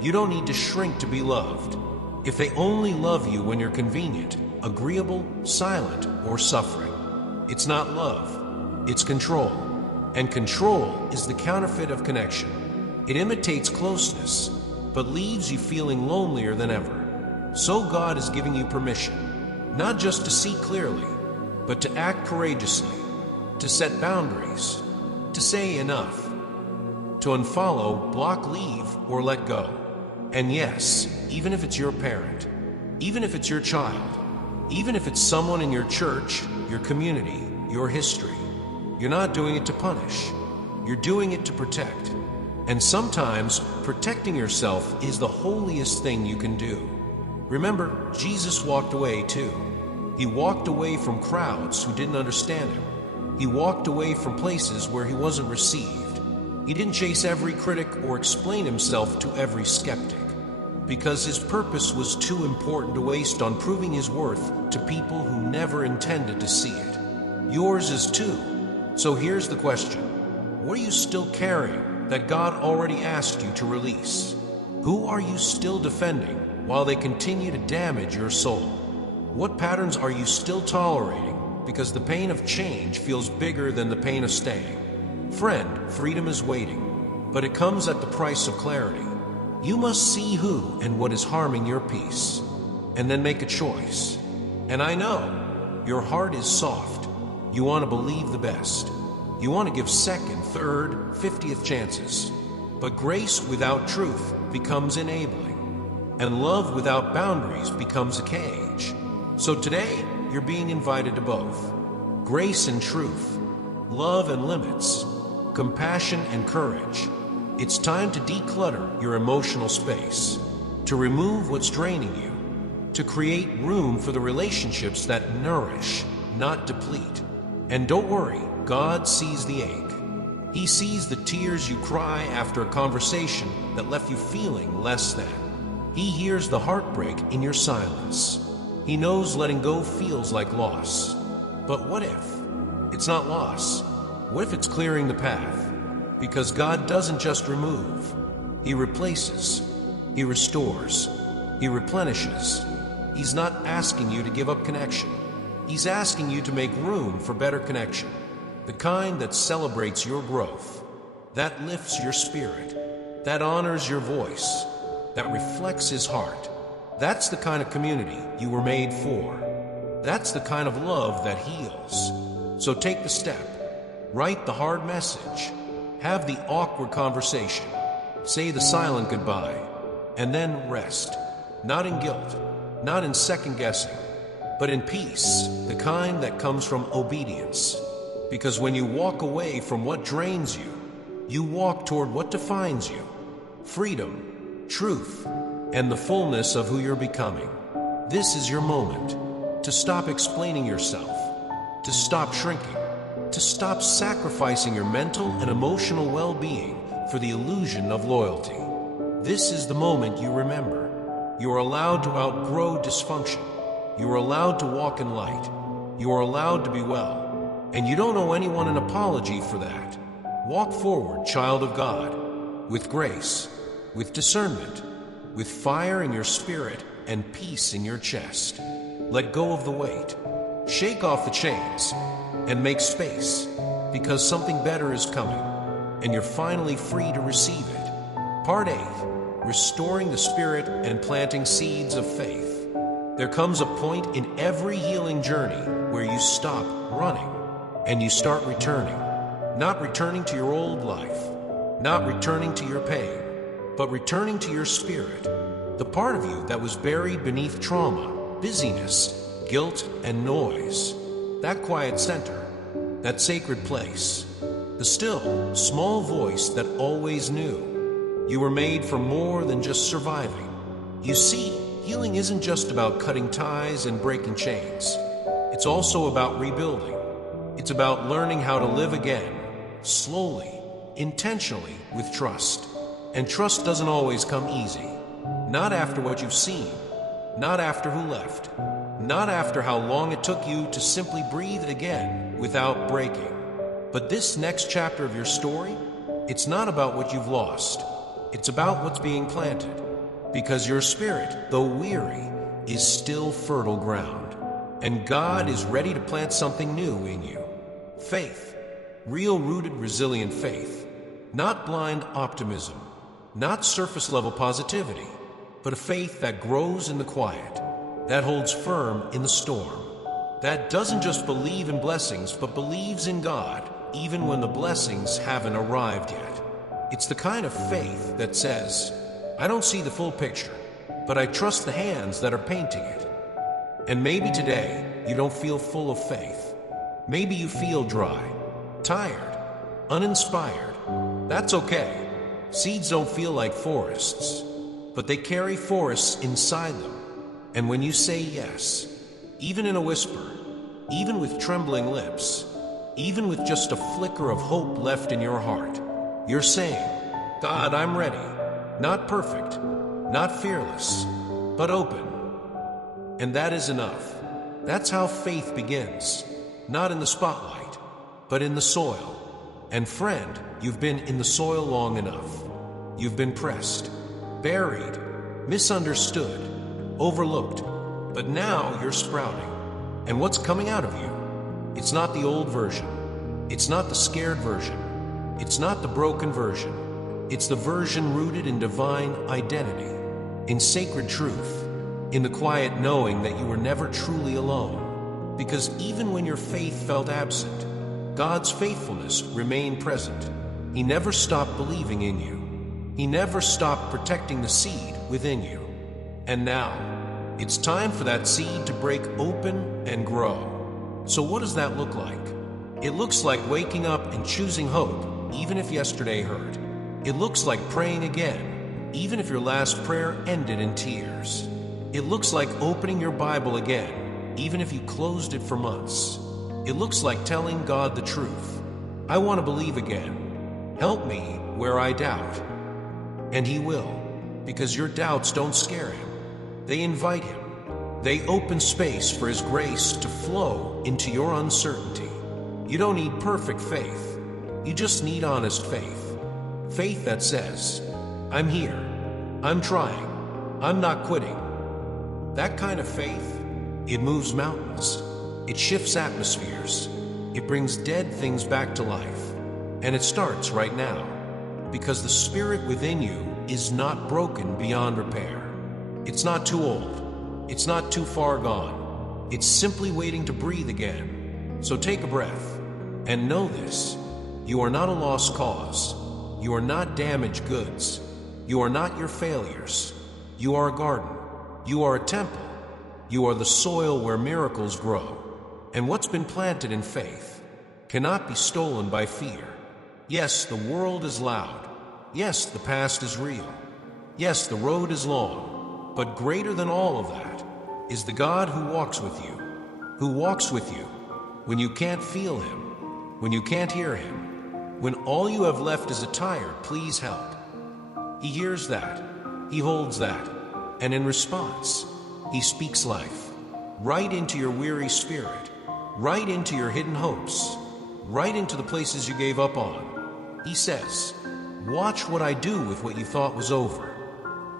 You don't need to shrink to be loved. If they only love you when you're convenient, agreeable, silent, or suffering, it's not love, it's control. And control is the counterfeit of connection. It imitates closeness, but leaves you feeling lonelier than ever. So God is giving you permission, not just to see clearly, but to act courageously, to set boundaries, to say enough, to unfollow, block, leave, or let go. And yes, even if it's your parent, even if it's your child, even if it's someone in your church, your community, your history, you're not doing it to punish. You're doing it to protect. And sometimes protecting yourself is the holiest thing you can do. Remember, Jesus walked away too. He walked away from crowds who didn't understand him. He walked away from places where he wasn't received. He didn't chase every critic or explain himself to every skeptic, because his purpose was too important to waste on proving his worth to people who never intended to see it. Yours is too. So here's the question. What are you still carrying that God already asked you to release? Who are you still defending while they continue to damage your soul? What patterns are you still tolerating because the pain of change feels bigger than the pain of staying? Friend, freedom is waiting, but it comes at the price of clarity. You must see who and what is harming your peace, and then make a choice. And I know, your heart is soft. You want to believe the best. You want to give second, third, 50th chances. But grace without truth becomes enabling, and love without boundaries becomes a cage. So today, you're being invited to both. Grace and truth, love and limits, compassion and courage. It's time to declutter your emotional space, to remove what's draining you, to create room for the relationships that nourish, not deplete. And don't worry, God sees the ache. He sees the tears you cry after a conversation that left you feeling less than. He hears the heartbreak in your silence. He knows letting go feels like loss. But what if it's not loss? What if it's clearing the path? Because God doesn't just remove. He replaces. He restores. He replenishes. He's not asking you to give up connection. He's asking you to make room for better connection. The kind that celebrates your growth, that lifts your spirit, that honors your voice, that reflects his heart. That's the kind of community you were made for. That's the kind of love that heals. So take the step. Write the hard message. Have the awkward conversation. Say the silent goodbye. And then rest. Not in guilt, not in second guessing, but in peace, the kind that comes from obedience. Because when you walk away from what drains you, you walk toward what defines you. Freedom, truth, and the fullness of who you're becoming. This is your moment to stop explaining yourself, to stop shrinking, to stop sacrificing your mental and emotional well-being for the illusion of loyalty. This is the moment you remember. You are allowed to outgrow dysfunction. You are allowed to walk in light. You are allowed to be well. And you don't owe anyone an apology for that. Walk forward, child of God, with grace, with discernment, with fire in your spirit and peace in your chest. Let go of the weight. Shake off the chains and make space, because something better is coming, and you're finally free to receive it. Part 8. Restoring the spirit and planting seeds of faith. There comes a point in every healing journey where you stop running and you start returning. Not returning to your old life, not returning to your pain, but returning to your spirit, the part of you that was buried beneath trauma, busyness, guilt, and noise. That quiet center, that sacred place, the still, small voice that always knew. You were made for more than just surviving. You see, healing isn't just about cutting ties and breaking chains. It's also about rebuilding. It's about learning how to live again, slowly, intentionally, with trust. And trust doesn't always come easy. Not after what you've seen. Not after who left. Not after how long it took you to simply breathe again without breaking. But this next chapter of your story, it's not about what you've lost. It's about what's being planted. Because your spirit, though weary, is still fertile ground. And God is ready to plant something new in you. Faith. Real rooted, resilient faith. Not blind optimism. Not surface-level positivity. But a faith that grows in the quiet. That holds firm in the storm. That doesn't just believe in blessings, but believes in God, even when the blessings haven't arrived yet. It's the kind of faith that says, I don't see the full picture, but I trust the hands that are painting it. And maybe today, you don't feel full of faith. Maybe you feel dry, tired, uninspired. That's okay. Seeds don't feel like forests, but they carry forests inside them. And when you say yes, even in a whisper, even with trembling lips, even with just a flicker of hope left in your heart, you're saying, God, I'm ready. Not perfect, not fearless, but open. And that is enough. That's how faith begins. Not in the spotlight, but in the soil. And friend, you've been in the soil long enough. You've been pressed, buried, misunderstood, overlooked. But now you're sprouting. And what's coming out of you? It's not the old version. It's not the scared version. It's not the broken version. It's the version rooted in divine identity, in sacred truth, in the quiet knowing that you were never truly alone. Because even when your faith felt absent, God's faithfulness remained present. He never stopped believing in you. He never stopped protecting the seed within you. And now, it's time for that seed to break open and grow. So what does that look like? It looks like waking up and choosing hope, even if yesterday hurt. It looks like praying again, even if your last prayer ended in tears. It looks like opening your Bible again, even if you closed it for months. It looks like telling God the truth. I want to believe again. Help me where I doubt. And He will, because your doubts don't scare Him. They invite Him. They open space for His grace to flow into your uncertainty. You don't need perfect faith. You just need honest faith. Faith that says, I'm here. I'm trying. I'm not quitting. That kind of faith, it moves mountains. It shifts atmospheres. It brings dead things back to life. And it starts right now. Because the spirit within you is not broken beyond repair. It's not too old. It's not too far gone. It's simply waiting to breathe again. So take a breath and know this. You are not a lost cause. You are not damaged goods. You are not your failures. You are a garden. You are a temple. You are the soil where miracles grow. And what's been planted in faith cannot be stolen by fear. Yes, the world is loud. Yes, the past is real. Yes, the road is long. But greater than all of that is the God who walks with you. Who walks with you when you can't feel Him, when you can't hear Him, when all you have left is a tired, please help. He hears that. He holds that. And in response, He speaks life right into your weary spirit, right into your hidden hopes, right into the places you gave up on. He says, "Watch what I do with what you thought was over."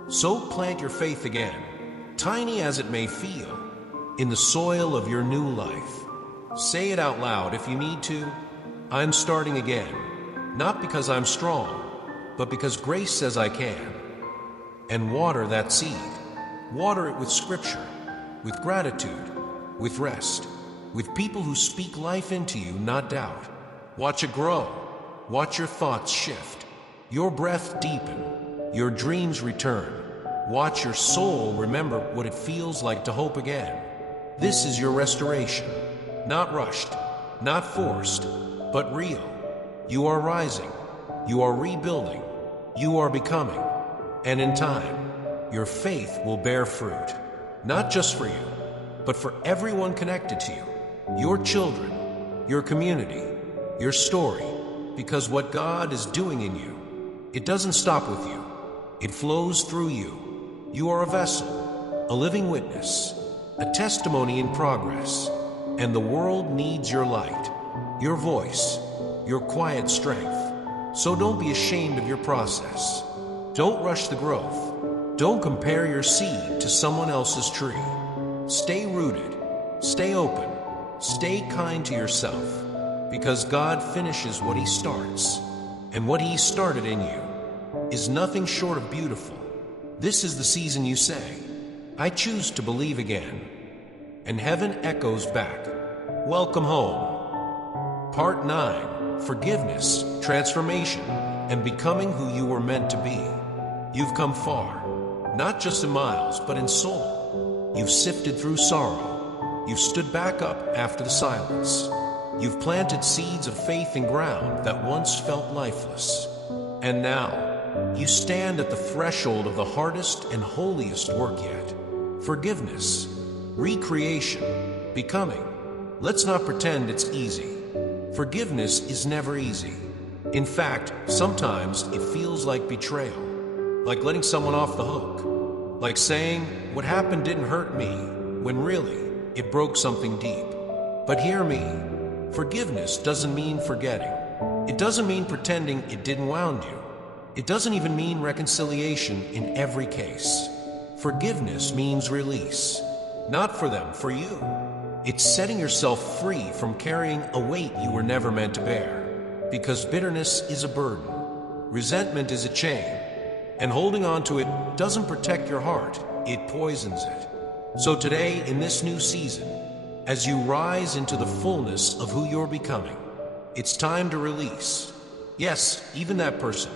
So plant your faith again, tiny as it may feel, in the soil of your new life. Say it out loud if you need to. I'm starting again, not because I'm strong, but because grace says I can. And water that seed. Water it with scripture, with gratitude, with rest, with people who speak life into you, not doubt. Watch it grow. Watch your thoughts shift, your breath deepen, your dreams return. Watch your soul remember what it feels like to hope again. This is your restoration, not rushed, not forced, but real. You are rising, you are rebuilding, you are becoming, and in time, your faith will bear fruit, not just for you, but for everyone connected to you, your children, your community, your story, because what God is doing in you, it doesn't stop with you, it flows through you. You are a vessel, a living witness, a testimony in progress, and the world needs your light, your voice, your quiet strength. So don't be ashamed of your process. Don't rush the growth. Don't compare your seed to someone else's tree. Stay rooted, stay open, stay kind to yourself, because God finishes what He starts, and what He started in you is nothing short of beautiful. This is the season you say, "I choose to believe again." And heaven echoes back, "Welcome home." Part 9, Forgiveness, Transformation, and Becoming Who You Were Meant to Be. You've come far, not just in miles, but in soul. You've sifted through sorrow. You've stood back up after the silence. You've planted seeds of faith in ground that once felt lifeless. And now, you stand at the threshold of the hardest and holiest work yet. Forgiveness, recreation, becoming. Let's not pretend it's easy. Forgiveness is never easy. In fact, sometimes it feels like betrayal, like letting someone off the hook, like saying, "What happened didn't hurt me," when really, it broke something deep. But hear me, forgiveness doesn't mean forgetting. It doesn't mean pretending it didn't wound you. It doesn't even mean reconciliation in every case. Forgiveness means release. Not for them, for you. It's setting yourself free from carrying a weight you were never meant to bear. Because bitterness is a burden. Resentment is a chain. And holding on to it doesn't protect your heart, it poisons it. So today, in this new season, as you rise into the fullness of who you're becoming, it's time to release. Yes, even that person.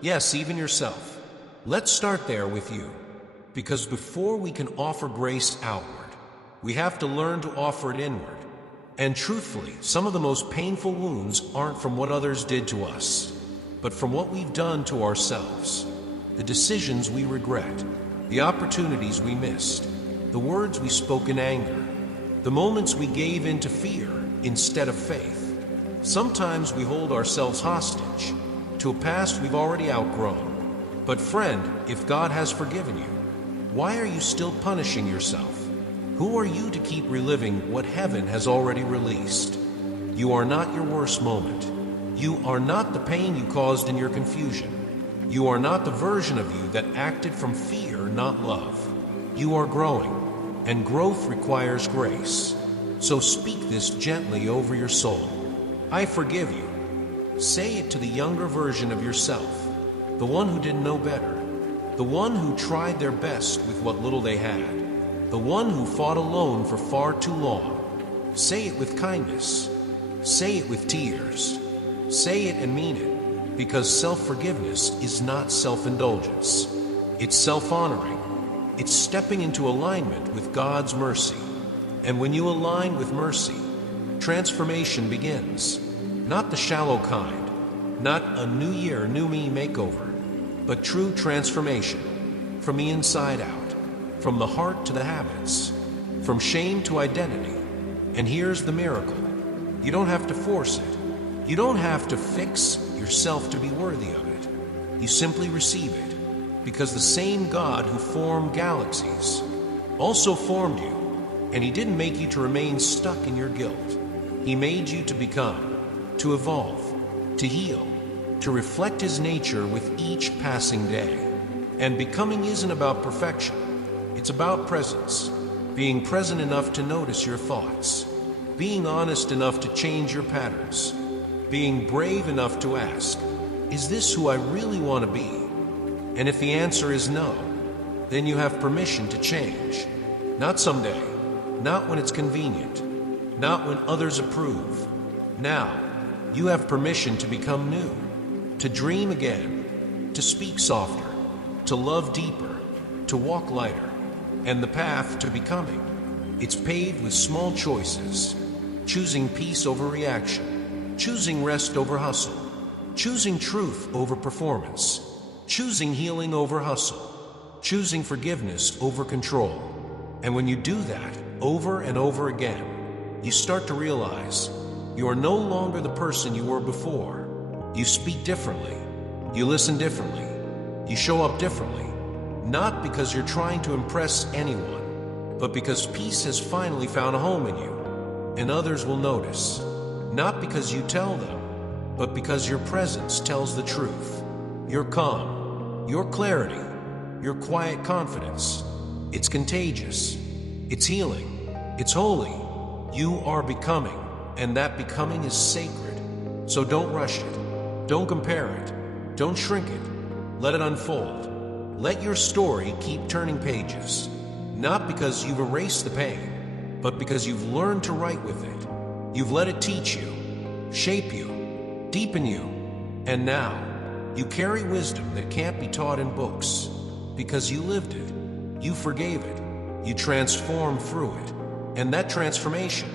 Yes, even yourself. Let's start there with you. Because before we can offer grace outward, we have to learn to offer it inward. And truthfully, some of the most painful wounds aren't from what others did to us, but from what we've done to ourselves. The decisions we regret, the opportunities we missed, the words we spoke in anger, the moments we gave in to fear instead of faith. Sometimes we hold ourselves hostage to a past we've already outgrown. But friend, if God has forgiven you, why are you still punishing yourself? Who are you to keep reliving what heaven has already released? You are not your worst moment. You are not the pain you caused in your confusion. You are not the version of you that acted from fear, not love. You are growing, and growth requires grace. So speak this gently over your soul. I forgive you. Say it to the younger version of yourself, the one who didn't know better, the one who tried their best with what little they had, the one who fought alone for far too long. Say it with kindness. Say it with tears. Say it and mean it, because self-forgiveness is not self-indulgence. It's self-honoring. It's stepping into alignment with God's mercy. And when you align with mercy, transformation begins. Not the shallow kind, not a new year, new me makeover, but true transformation from the inside out, from the heart to the habits, from shame to identity. And here's the miracle. You don't have to force it. You don't have to fix yourself to be worthy of it. You simply receive it. Because the same God who formed galaxies also formed you, and He didn't make you to remain stuck in your guilt. He made you to become, to evolve, to heal, to reflect His nature with each passing day. And becoming isn't about perfection. It's about presence. Being present enough to notice your thoughts. Being honest enough to change your patterns. Being brave enough to ask, is this who I really want to be? And if the answer is no, then you have permission to change. Not someday, not when it's convenient, not when others approve. Now, you have permission to become new, to dream again, to speak softer, to love deeper, to walk lighter. And the path to becoming, it's paved with small choices. Choosing peace over reaction, choosing rest over hustle, choosing truth over performance, choosing healing over hustle, choosing forgiveness over control. And when you do that over and over again, you start to realize you are no longer the person you were before. You speak differently, you listen differently, you show up differently, not because you're trying to impress anyone, but because peace has finally found a home in you. And others will notice, not because you tell them, but because your presence tells the truth. Your calm, your clarity, your quiet confidence. It's contagious. It's healing. It's holy. You are becoming, and that becoming is sacred. So don't rush it. Don't compare it. Don't shrink it. Let it unfold. Let your story keep turning pages, not because you've erased the pain, but because you've learned to write with it. You've let it teach you, shape you, deepen you, and now you carry wisdom that can't be taught in books because you lived it, you forgave it, you transformed through it, and that transformation,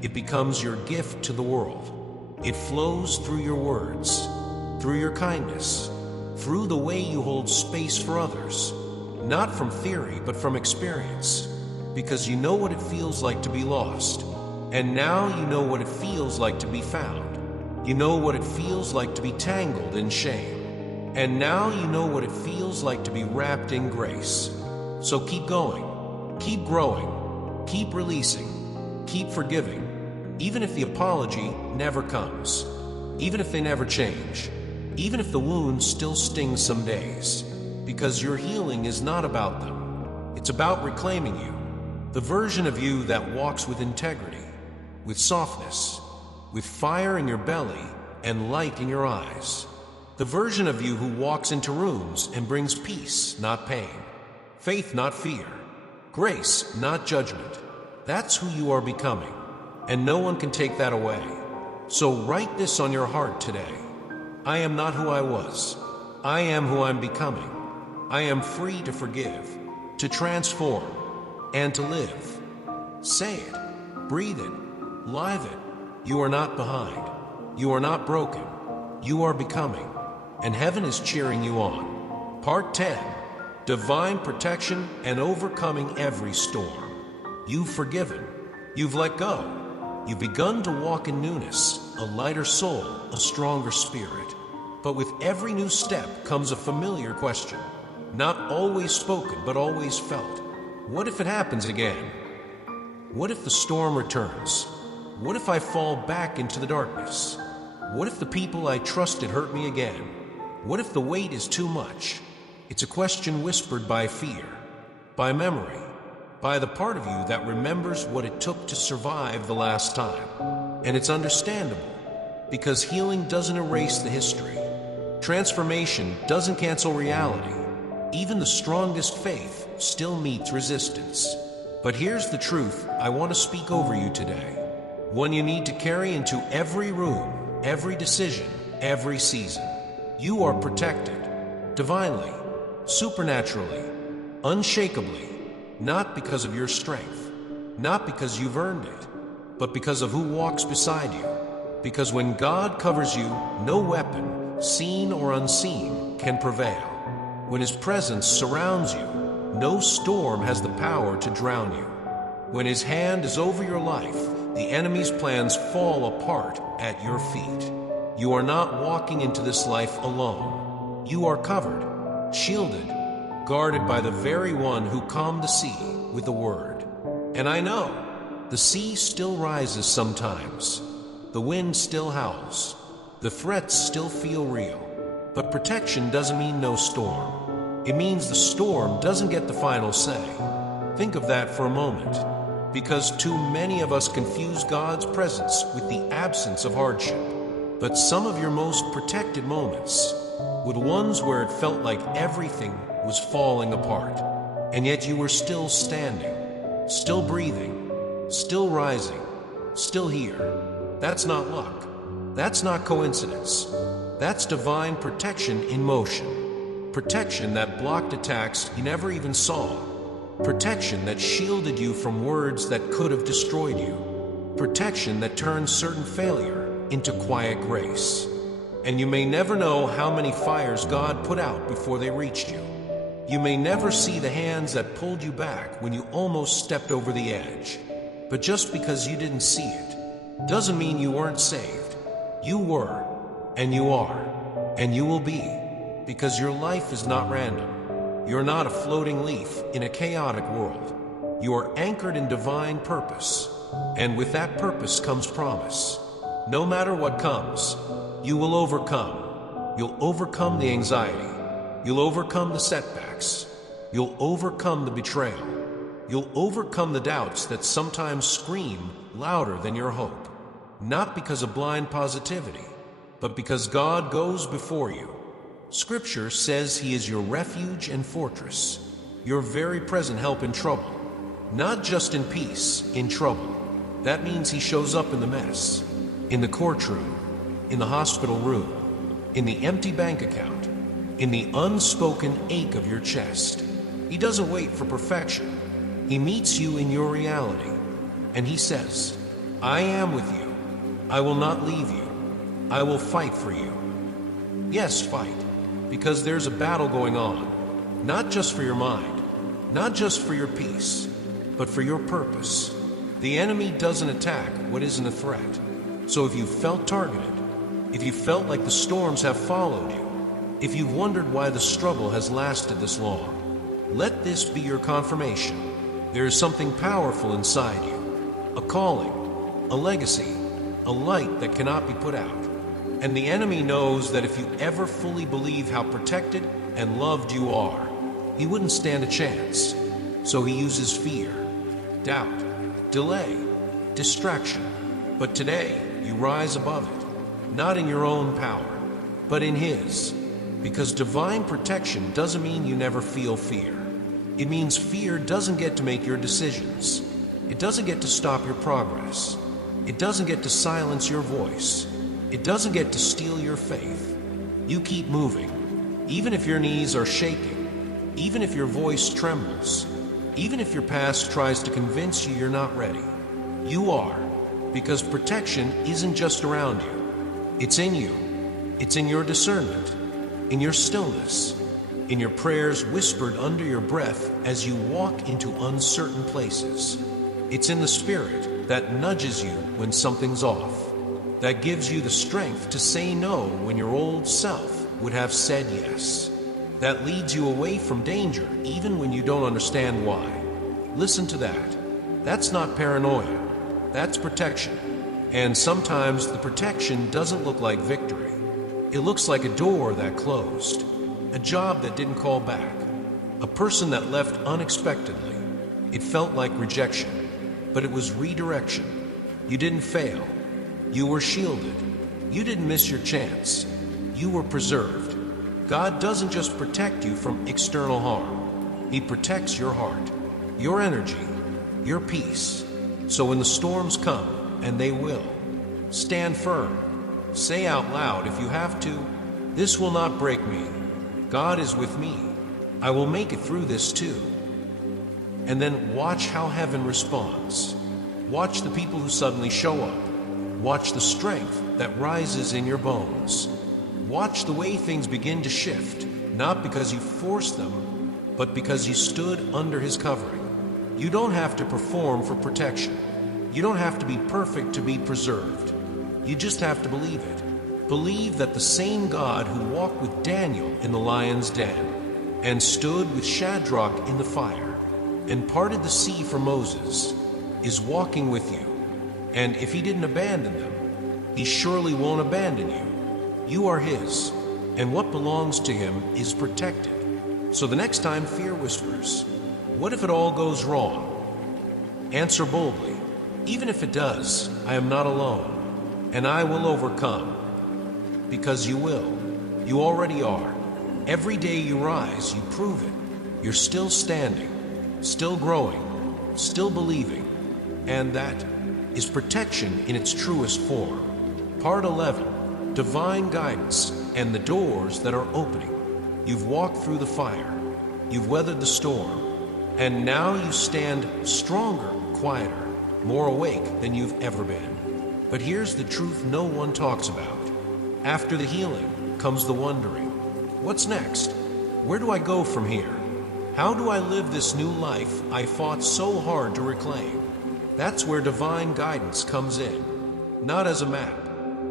it becomes your gift to the world. It flows through your words, through your kindness, through the way you hold space for others, not from theory but from experience. Because you know what it feels like to be lost. And now you know what it feels like to be found. You know what it feels like to be tangled in shame. And now you know what it feels like to be wrapped in grace. So keep going, keep growing, keep releasing, keep forgiving, even if the apology never comes, even if they never change, even if the wound still stings some days. Because your healing is not about them. It's about reclaiming you. The version of you that walks with integrity, with softness, with fire in your belly and light in your eyes. The version of you who walks into rooms and brings peace, not pain, faith, not fear, grace, not judgment. That's who you are becoming, and no one can take that away. So write this on your heart today. I am not who I was. I am who I'm becoming. I am free to forgive, to transform, and to live. Say it, breathe it, live it. You are not behind. You are not broken. You are becoming, and heaven is cheering you on. Part 10, Divine Protection and Overcoming Every Storm. You've forgiven. You've let go. You've begun to walk in newness, a lighter soul, a stronger spirit. But with every new step comes a familiar question, not always spoken, but always felt. What if it happens again? What if the storm returns? What if I fall back into the darkness? What if the people I trusted hurt me again? What if the weight is too much? It's a question whispered by fear, by memory, by the part of you that remembers what it took to survive the last time. And it's understandable, because healing doesn't erase the history. Transformation doesn't cancel reality. Even the strongest faith still meets resistance. But here's the truth I want to speak over you today, one you need to carry into every room, every decision, every season. You are protected, divinely, supernaturally, unshakably, not because of your strength, not because you've earned it, but because of who walks beside you. Because when God covers you, no weapon, seen or unseen, can prevail. When His presence surrounds you, no storm has the power to drown you. When His hand is over your life, the enemy's plans fall apart at your feet. You are not walking into this life alone. You are covered, shielded, guarded by the very one who calmed the sea with a word. And I know, the sea still rises sometimes, the wind still howls, the threats still feel real, but protection doesn't mean no storm. It means the storm doesn't get the final say. Think of that for a moment, because too many of us confuse God's presence with the absence of hardship. But some of your most protected moments were the ones where it felt like everything was falling apart, and yet you were still standing, still breathing, still rising, still here. That's not luck. That's not coincidence. That's divine protection in motion. Protection that blocked attacks you never even saw. Protection that shielded you from words that could have destroyed you. Protection that turned certain failure into quiet grace. And you may never know how many fires God put out before they reached you. You may never see the hands that pulled you back when you almost stepped over the edge. But just because you didn't see it doesn't mean you weren't saved. You were, and you are, and you will be, because your life is not random. You're not a floating leaf in a chaotic world. You are anchored in divine purpose, and with that purpose comes promise. No matter what comes, you will overcome. You'll overcome the anxiety. You'll overcome the setbacks. You'll overcome the betrayal. You'll overcome the doubts that sometimes scream louder than your hope. Not because of blind positivity, but because God goes before you. Scripture says He is your refuge and fortress, your very present help in trouble. Not just in peace, in trouble. That means He shows up in the mess, in the courtroom, in the hospital room, in the empty bank account, in the unspoken ache of your chest. He doesn't wait for perfection. He meets you in your reality, and He says, I am with you. I will not leave you. I will fight for you. Yes, fight, because there's a battle going on, not just for your mind, not just for your peace, but for your purpose. The enemy doesn't attack what isn't a threat. So if you felt targeted, if you felt like the storms have followed you, if you've wondered why the struggle has lasted this long, let this be your confirmation. There is something powerful inside you, a calling, a legacy, a light that cannot be put out. And the enemy knows that if you ever fully believe how protected and loved you are, he wouldn't stand a chance. So he uses fear, doubt, delay, distraction. But today, you rise above it, not in your own power, but in His. Because divine protection doesn't mean you never feel fear. It means fear doesn't get to make your decisions. It doesn't get to stop your progress. It doesn't get to silence your voice. It doesn't get to steal your faith. You keep moving, even if your knees are shaking, even if your voice trembles, even if your past tries to convince you you're not ready. You are, because protection isn't just around you. It's in you. It's in your discernment, in your stillness, in your prayers whispered under your breath as you walk into uncertain places. It's in the Spirit that nudges you when something's off, that gives you the strength to say no when your old self would have said yes, that leads you away from danger even when you don't understand why. Listen to that. That's not paranoia. That's protection. And sometimes the protection doesn't look like victory. It looks like a door that closed, a job that didn't call back, a person that left unexpectedly. It felt like rejection, but it was redirection. You didn't fail. You were shielded. You didn't miss your chance. You were preserved. God doesn't just protect you from external harm. He protects your heart, your energy, your peace. So when the storms come, and they will, stand firm. Say out loud if you have to, this will not break me. God is with me. I will make it through this too. And then watch how heaven responds. Watch the people who suddenly show up. Watch the strength that rises in your bones. Watch the way things begin to shift, not because you forced them, but because you stood under His covering. You don't have to perform for protection. You don't have to be perfect to be preserved. You just have to believe it. Believe that the same God who walked with Daniel in the lion's den and stood with Shadrach in the fire, and parted the sea for Moses, is walking with you. And if he didn't abandon them, he surely won't abandon you. You are his, and what belongs to him is protected. So the next time fear whispers, "What if it all goes wrong?" answer boldly, "Even if it does, I am not alone, and I will overcome." Because you will. You already are. Every day you rise, you prove it. You're still standing, still growing, still believing, and that is protection in its truest form. Part 11, Divine Guidance and the Doors that are opening. You've walked through the fire, you've weathered the storm, and now you stand stronger, quieter, more awake than you've ever been. But here's the truth no one talks about. After the healing comes the wondering. What's next? Where do I go from here? How do I live this new life I fought so hard to reclaim? That's where divine guidance comes in. Not as a map,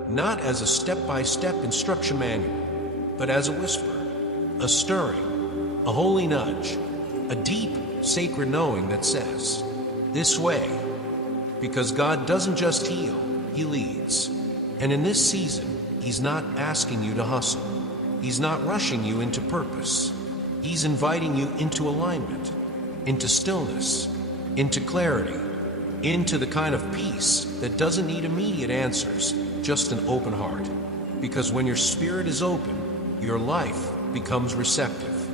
not as a step-by-step instruction manual, but as a whisper, a stirring, a holy nudge, a deep, sacred knowing that says, "This way." Because God doesn't just heal, he leads. And in this season, he's not asking you to hustle. He's not rushing you into purpose. He's inviting you into alignment, into stillness, into clarity, into the kind of peace that doesn't need immediate answers, just an open heart. Because when your spirit is open, your life becomes receptive.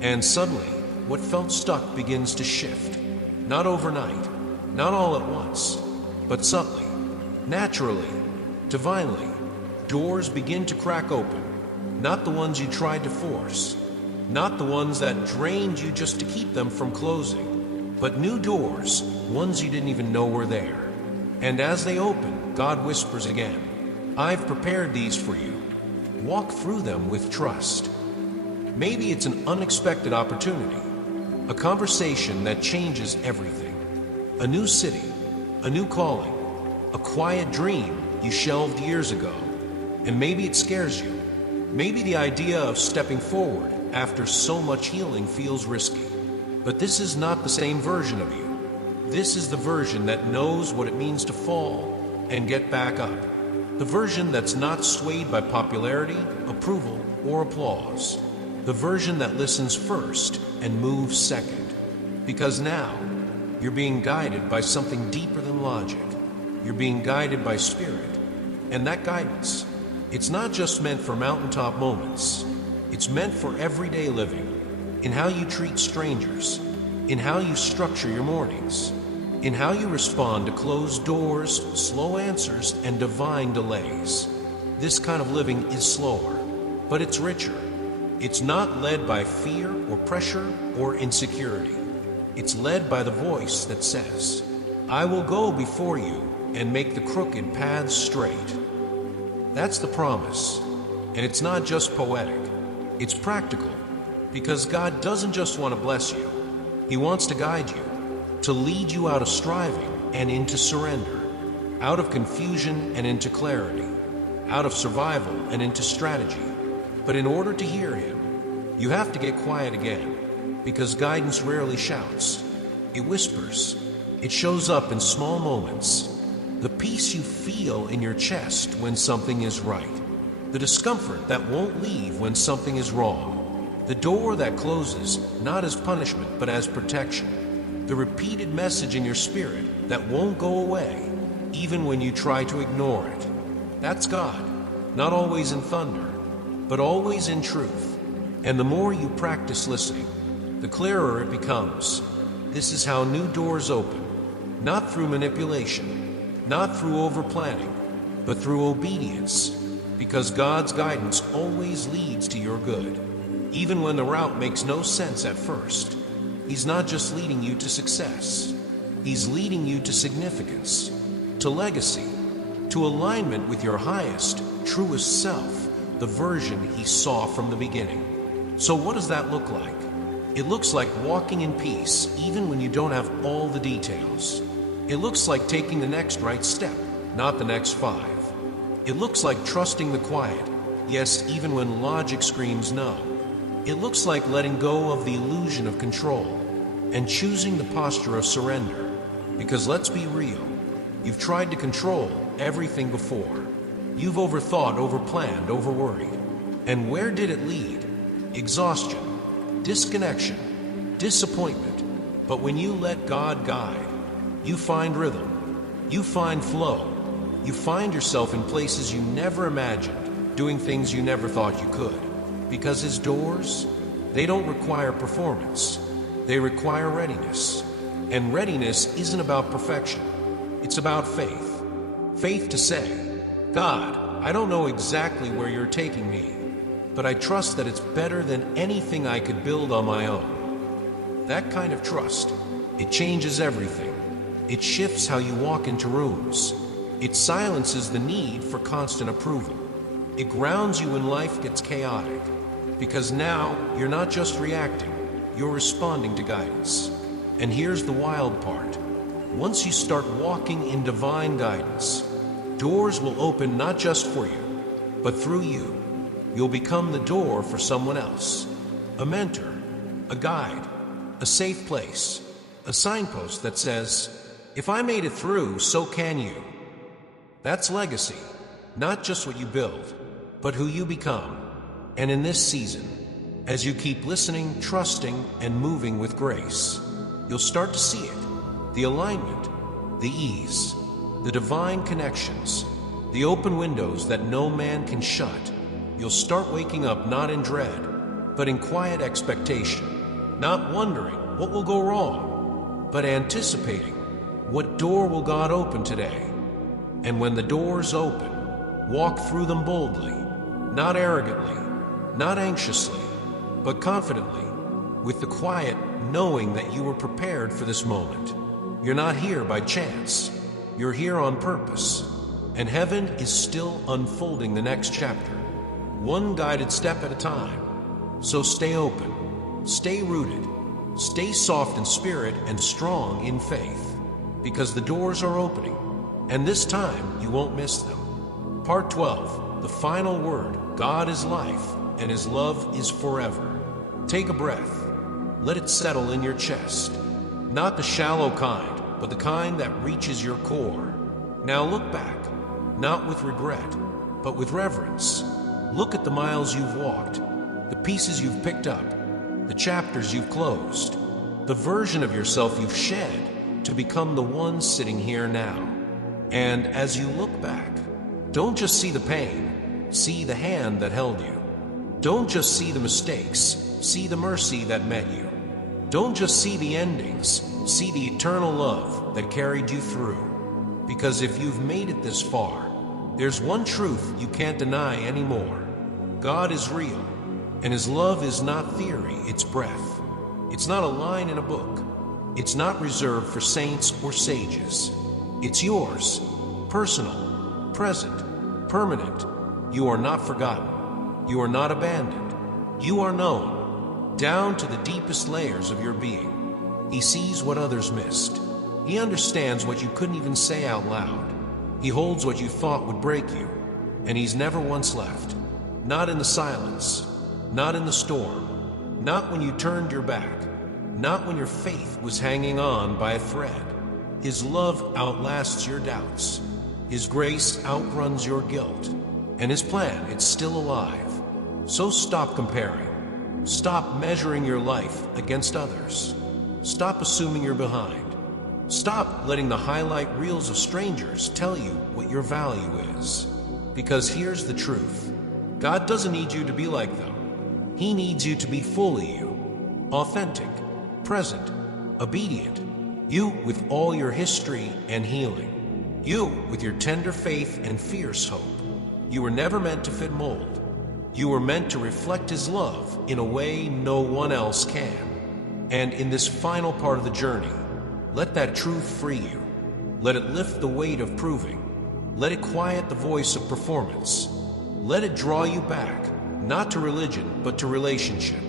And suddenly, what felt stuck begins to shift. Not overnight, not all at once, but subtly, naturally, divinely. Doors begin to crack open, not the ones you tried to force, not the ones that drained you just to keep them from closing, but new doors, ones you didn't even know were there. And as they open, God whispers again, "I've prepared these for you. Walk through them with trust." Maybe it's an unexpected opportunity, a conversation that changes everything, a new city, a new calling, a quiet dream you shelved years ago. And maybe it scares you. Maybe the idea of stepping forward after so much healing feels risky. But this is not the same version of you. This is the version that knows what it means to fall and get back up. The version that's not swayed by popularity, approval, or applause. The version that listens first and moves second. Because now, you're being guided by something deeper than logic. You're being guided by spirit. And that guidance, it's not just meant for mountaintop moments. It's meant for everyday living, in how you treat strangers, in how you structure your mornings, in how you respond to closed doors, slow answers, and divine delays. This kind of living is slower, but it's richer. It's not led by fear or pressure or insecurity. It's led by the voice that says, "I will go before you and make the crooked paths straight." That's the promise. And it's not just poetic. It's practical. Because God doesn't just want to bless you. He wants to guide you, to lead you out of striving and into surrender, out of confusion and into clarity, out of survival and into strategy. But in order to hear him, you have to get quiet again, because guidance rarely shouts. It whispers. It shows up in small moments. The peace you feel in your chest when something is right. The discomfort that won't leave when something is wrong. The door that closes not as punishment but as protection. The repeated message in your spirit that won't go away even when you try to ignore it. That's God, not always in thunder, but always in truth. And the more you practice listening, the clearer it becomes. This is how new doors open, not through manipulation, not through over-planning, but through obedience, because God's guidance always leads to your good. Even when the route makes no sense at first, he's not just leading you to success. He's leading you to significance, to legacy, to alignment with your highest, truest self, the version he saw from the beginning. So what does that look like? It looks like walking in peace, even when you don't have all the details. It looks like taking the next right step, not the next 5. It looks like trusting the quiet, yes, even when logic screams no. It looks like letting go of the illusion of control and choosing the posture of surrender. Because let's be real, you've tried to control everything before. You've overthought, overplanned, overworried. And where did it lead? Exhaustion, disconnection, disappointment. But when you let God guide, you find rhythm, you find flow, you find yourself in places you never imagined, doing things you never thought you could. Because His doors, they don't require performance, they require readiness. And readiness isn't about perfection, it's about faith. Faith to say, God, I don't know exactly where you're taking me, but I trust that it's better than anything I could build on my own. That kind of trust, it changes everything. It shifts how you walk into rooms. It silences the need for constant approval. It grounds you when life gets chaotic, because now you're not just reacting, you're responding to guidance. And here's the wild part. Once you start walking in divine guidance, doors will open not just for you, but through you. You'll become the door for someone else, a mentor, a guide, a safe place, a signpost that says, if I made it through, so can you. That's legacy, not just what you build, but who you become. And in this season, as you keep listening, trusting, and moving with grace, you'll start to see it, the alignment, the ease, the divine connections, the open windows that no man can shut. You'll start waking up not in dread, but in quiet expectation, not wondering what will go wrong, but anticipating what door will God open today. And when the doors open, walk through them boldly, not arrogantly, not anxiously, but confidently, with the quiet knowing that you were prepared for this moment. You're not here by chance. You're here on purpose. And heaven is still unfolding the next chapter, one guided step at a time. So stay open, stay rooted, stay soft in spirit and strong in faith, because the doors are opening, and this time you won't miss them. Part 12, the final word. God is life, and His love is forever. Take a breath. Let it settle in your chest. Not the shallow kind, but the kind that reaches your core. Now look back, not with regret, but with reverence. Look at the miles you've walked, the pieces you've picked up, the chapters you've closed, the version of yourself you've shed to become the one sitting here now. And as you look back, don't just see the pain, see the hand that held you. Don't just see the mistakes, see the mercy that met you. Don't just see the endings, see the eternal love that carried you through. Because if you've made it this far, there's one truth you can't deny anymore. God is real, and His love is not theory, it's breath. It's not a line in a book. It's not reserved for saints or sages. It's yours, personal, present, permanent. You are not forgotten. You are not abandoned. You are known, down to the deepest layers of your being. He sees what others missed. He understands what you couldn't even say out loud. He holds what you thought would break you, and He's never once left. Not in the silence, not in the storm, not when you turned your back, not when your faith was hanging on by a thread. His love outlasts your doubts. His grace outruns your guilt. And His plan, it's still alive. So stop comparing. Stop measuring your life against others. Stop assuming you're behind. Stop letting the highlight reels of strangers tell you what your value is. Because here's the truth. God doesn't need you to be like them. He needs you to be fully you. Authentic, present, obedient. You with all your history and healing. You with your tender faith and fierce hope. You were never meant to fit mold. You were meant to reflect His love in a way no one else can. And in this final part of the journey, let that truth free you. Let it lift the weight of proving. Let it quiet the voice of performance. Let it draw you back, not to religion, but to relationship.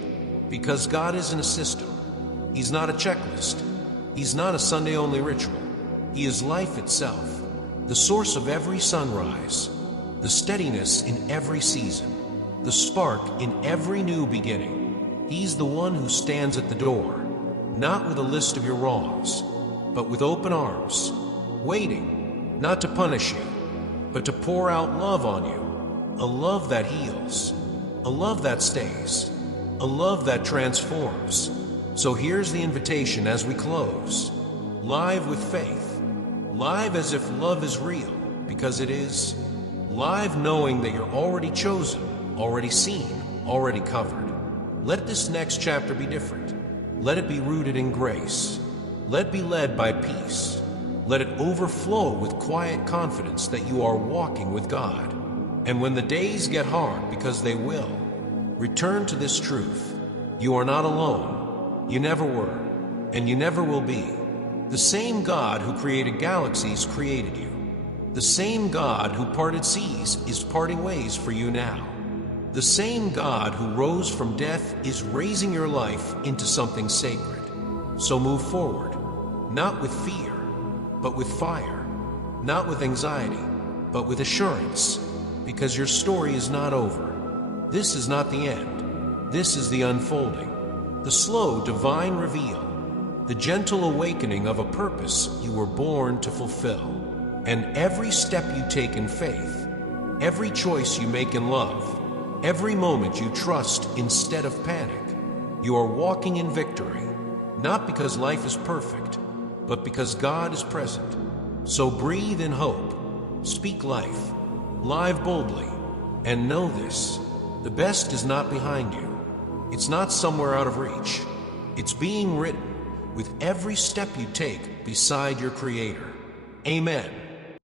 Because God isn't a system. He's not a checklist. He's not a Sunday-only ritual. He is life itself, the source of every sunrise, the steadiness in every season, the spark in every new beginning. He's the one who stands at the door, not with a list of your wrongs, but with open arms, waiting, not to punish you, but to pour out love on you, a love that heals, a love that stays, a love that transforms. So here's the invitation as we close. Live with faith, live as if love is real, because it is. Live knowing that you're already chosen, already seen, already covered. Let this next chapter be different. Let it be rooted in grace. Let it be led by peace. Let it overflow with quiet confidence that you are walking with God. And when the days get hard, because they will, return to this truth. You are not alone. You never were, and you never will be. The same God who created galaxies created you. The same God who parted seas is parting ways for you now. The same God who rose from death is raising your life into something sacred. So move forward, not with fear, but with fire, not with anxiety, but with assurance, because your story is not over. This is not the end. This is the unfolding, the slow divine reveal, the gentle awakening of a purpose you were born to fulfill. And every step you take in faith, every choice you make in love, every moment you trust instead of panic, you are walking in victory, not because life is perfect, but because God is present. So breathe in hope, speak life, live boldly, and know this: the best is not behind you. It's not somewhere out of reach. It's being written with every step you take beside your Creator. Amen.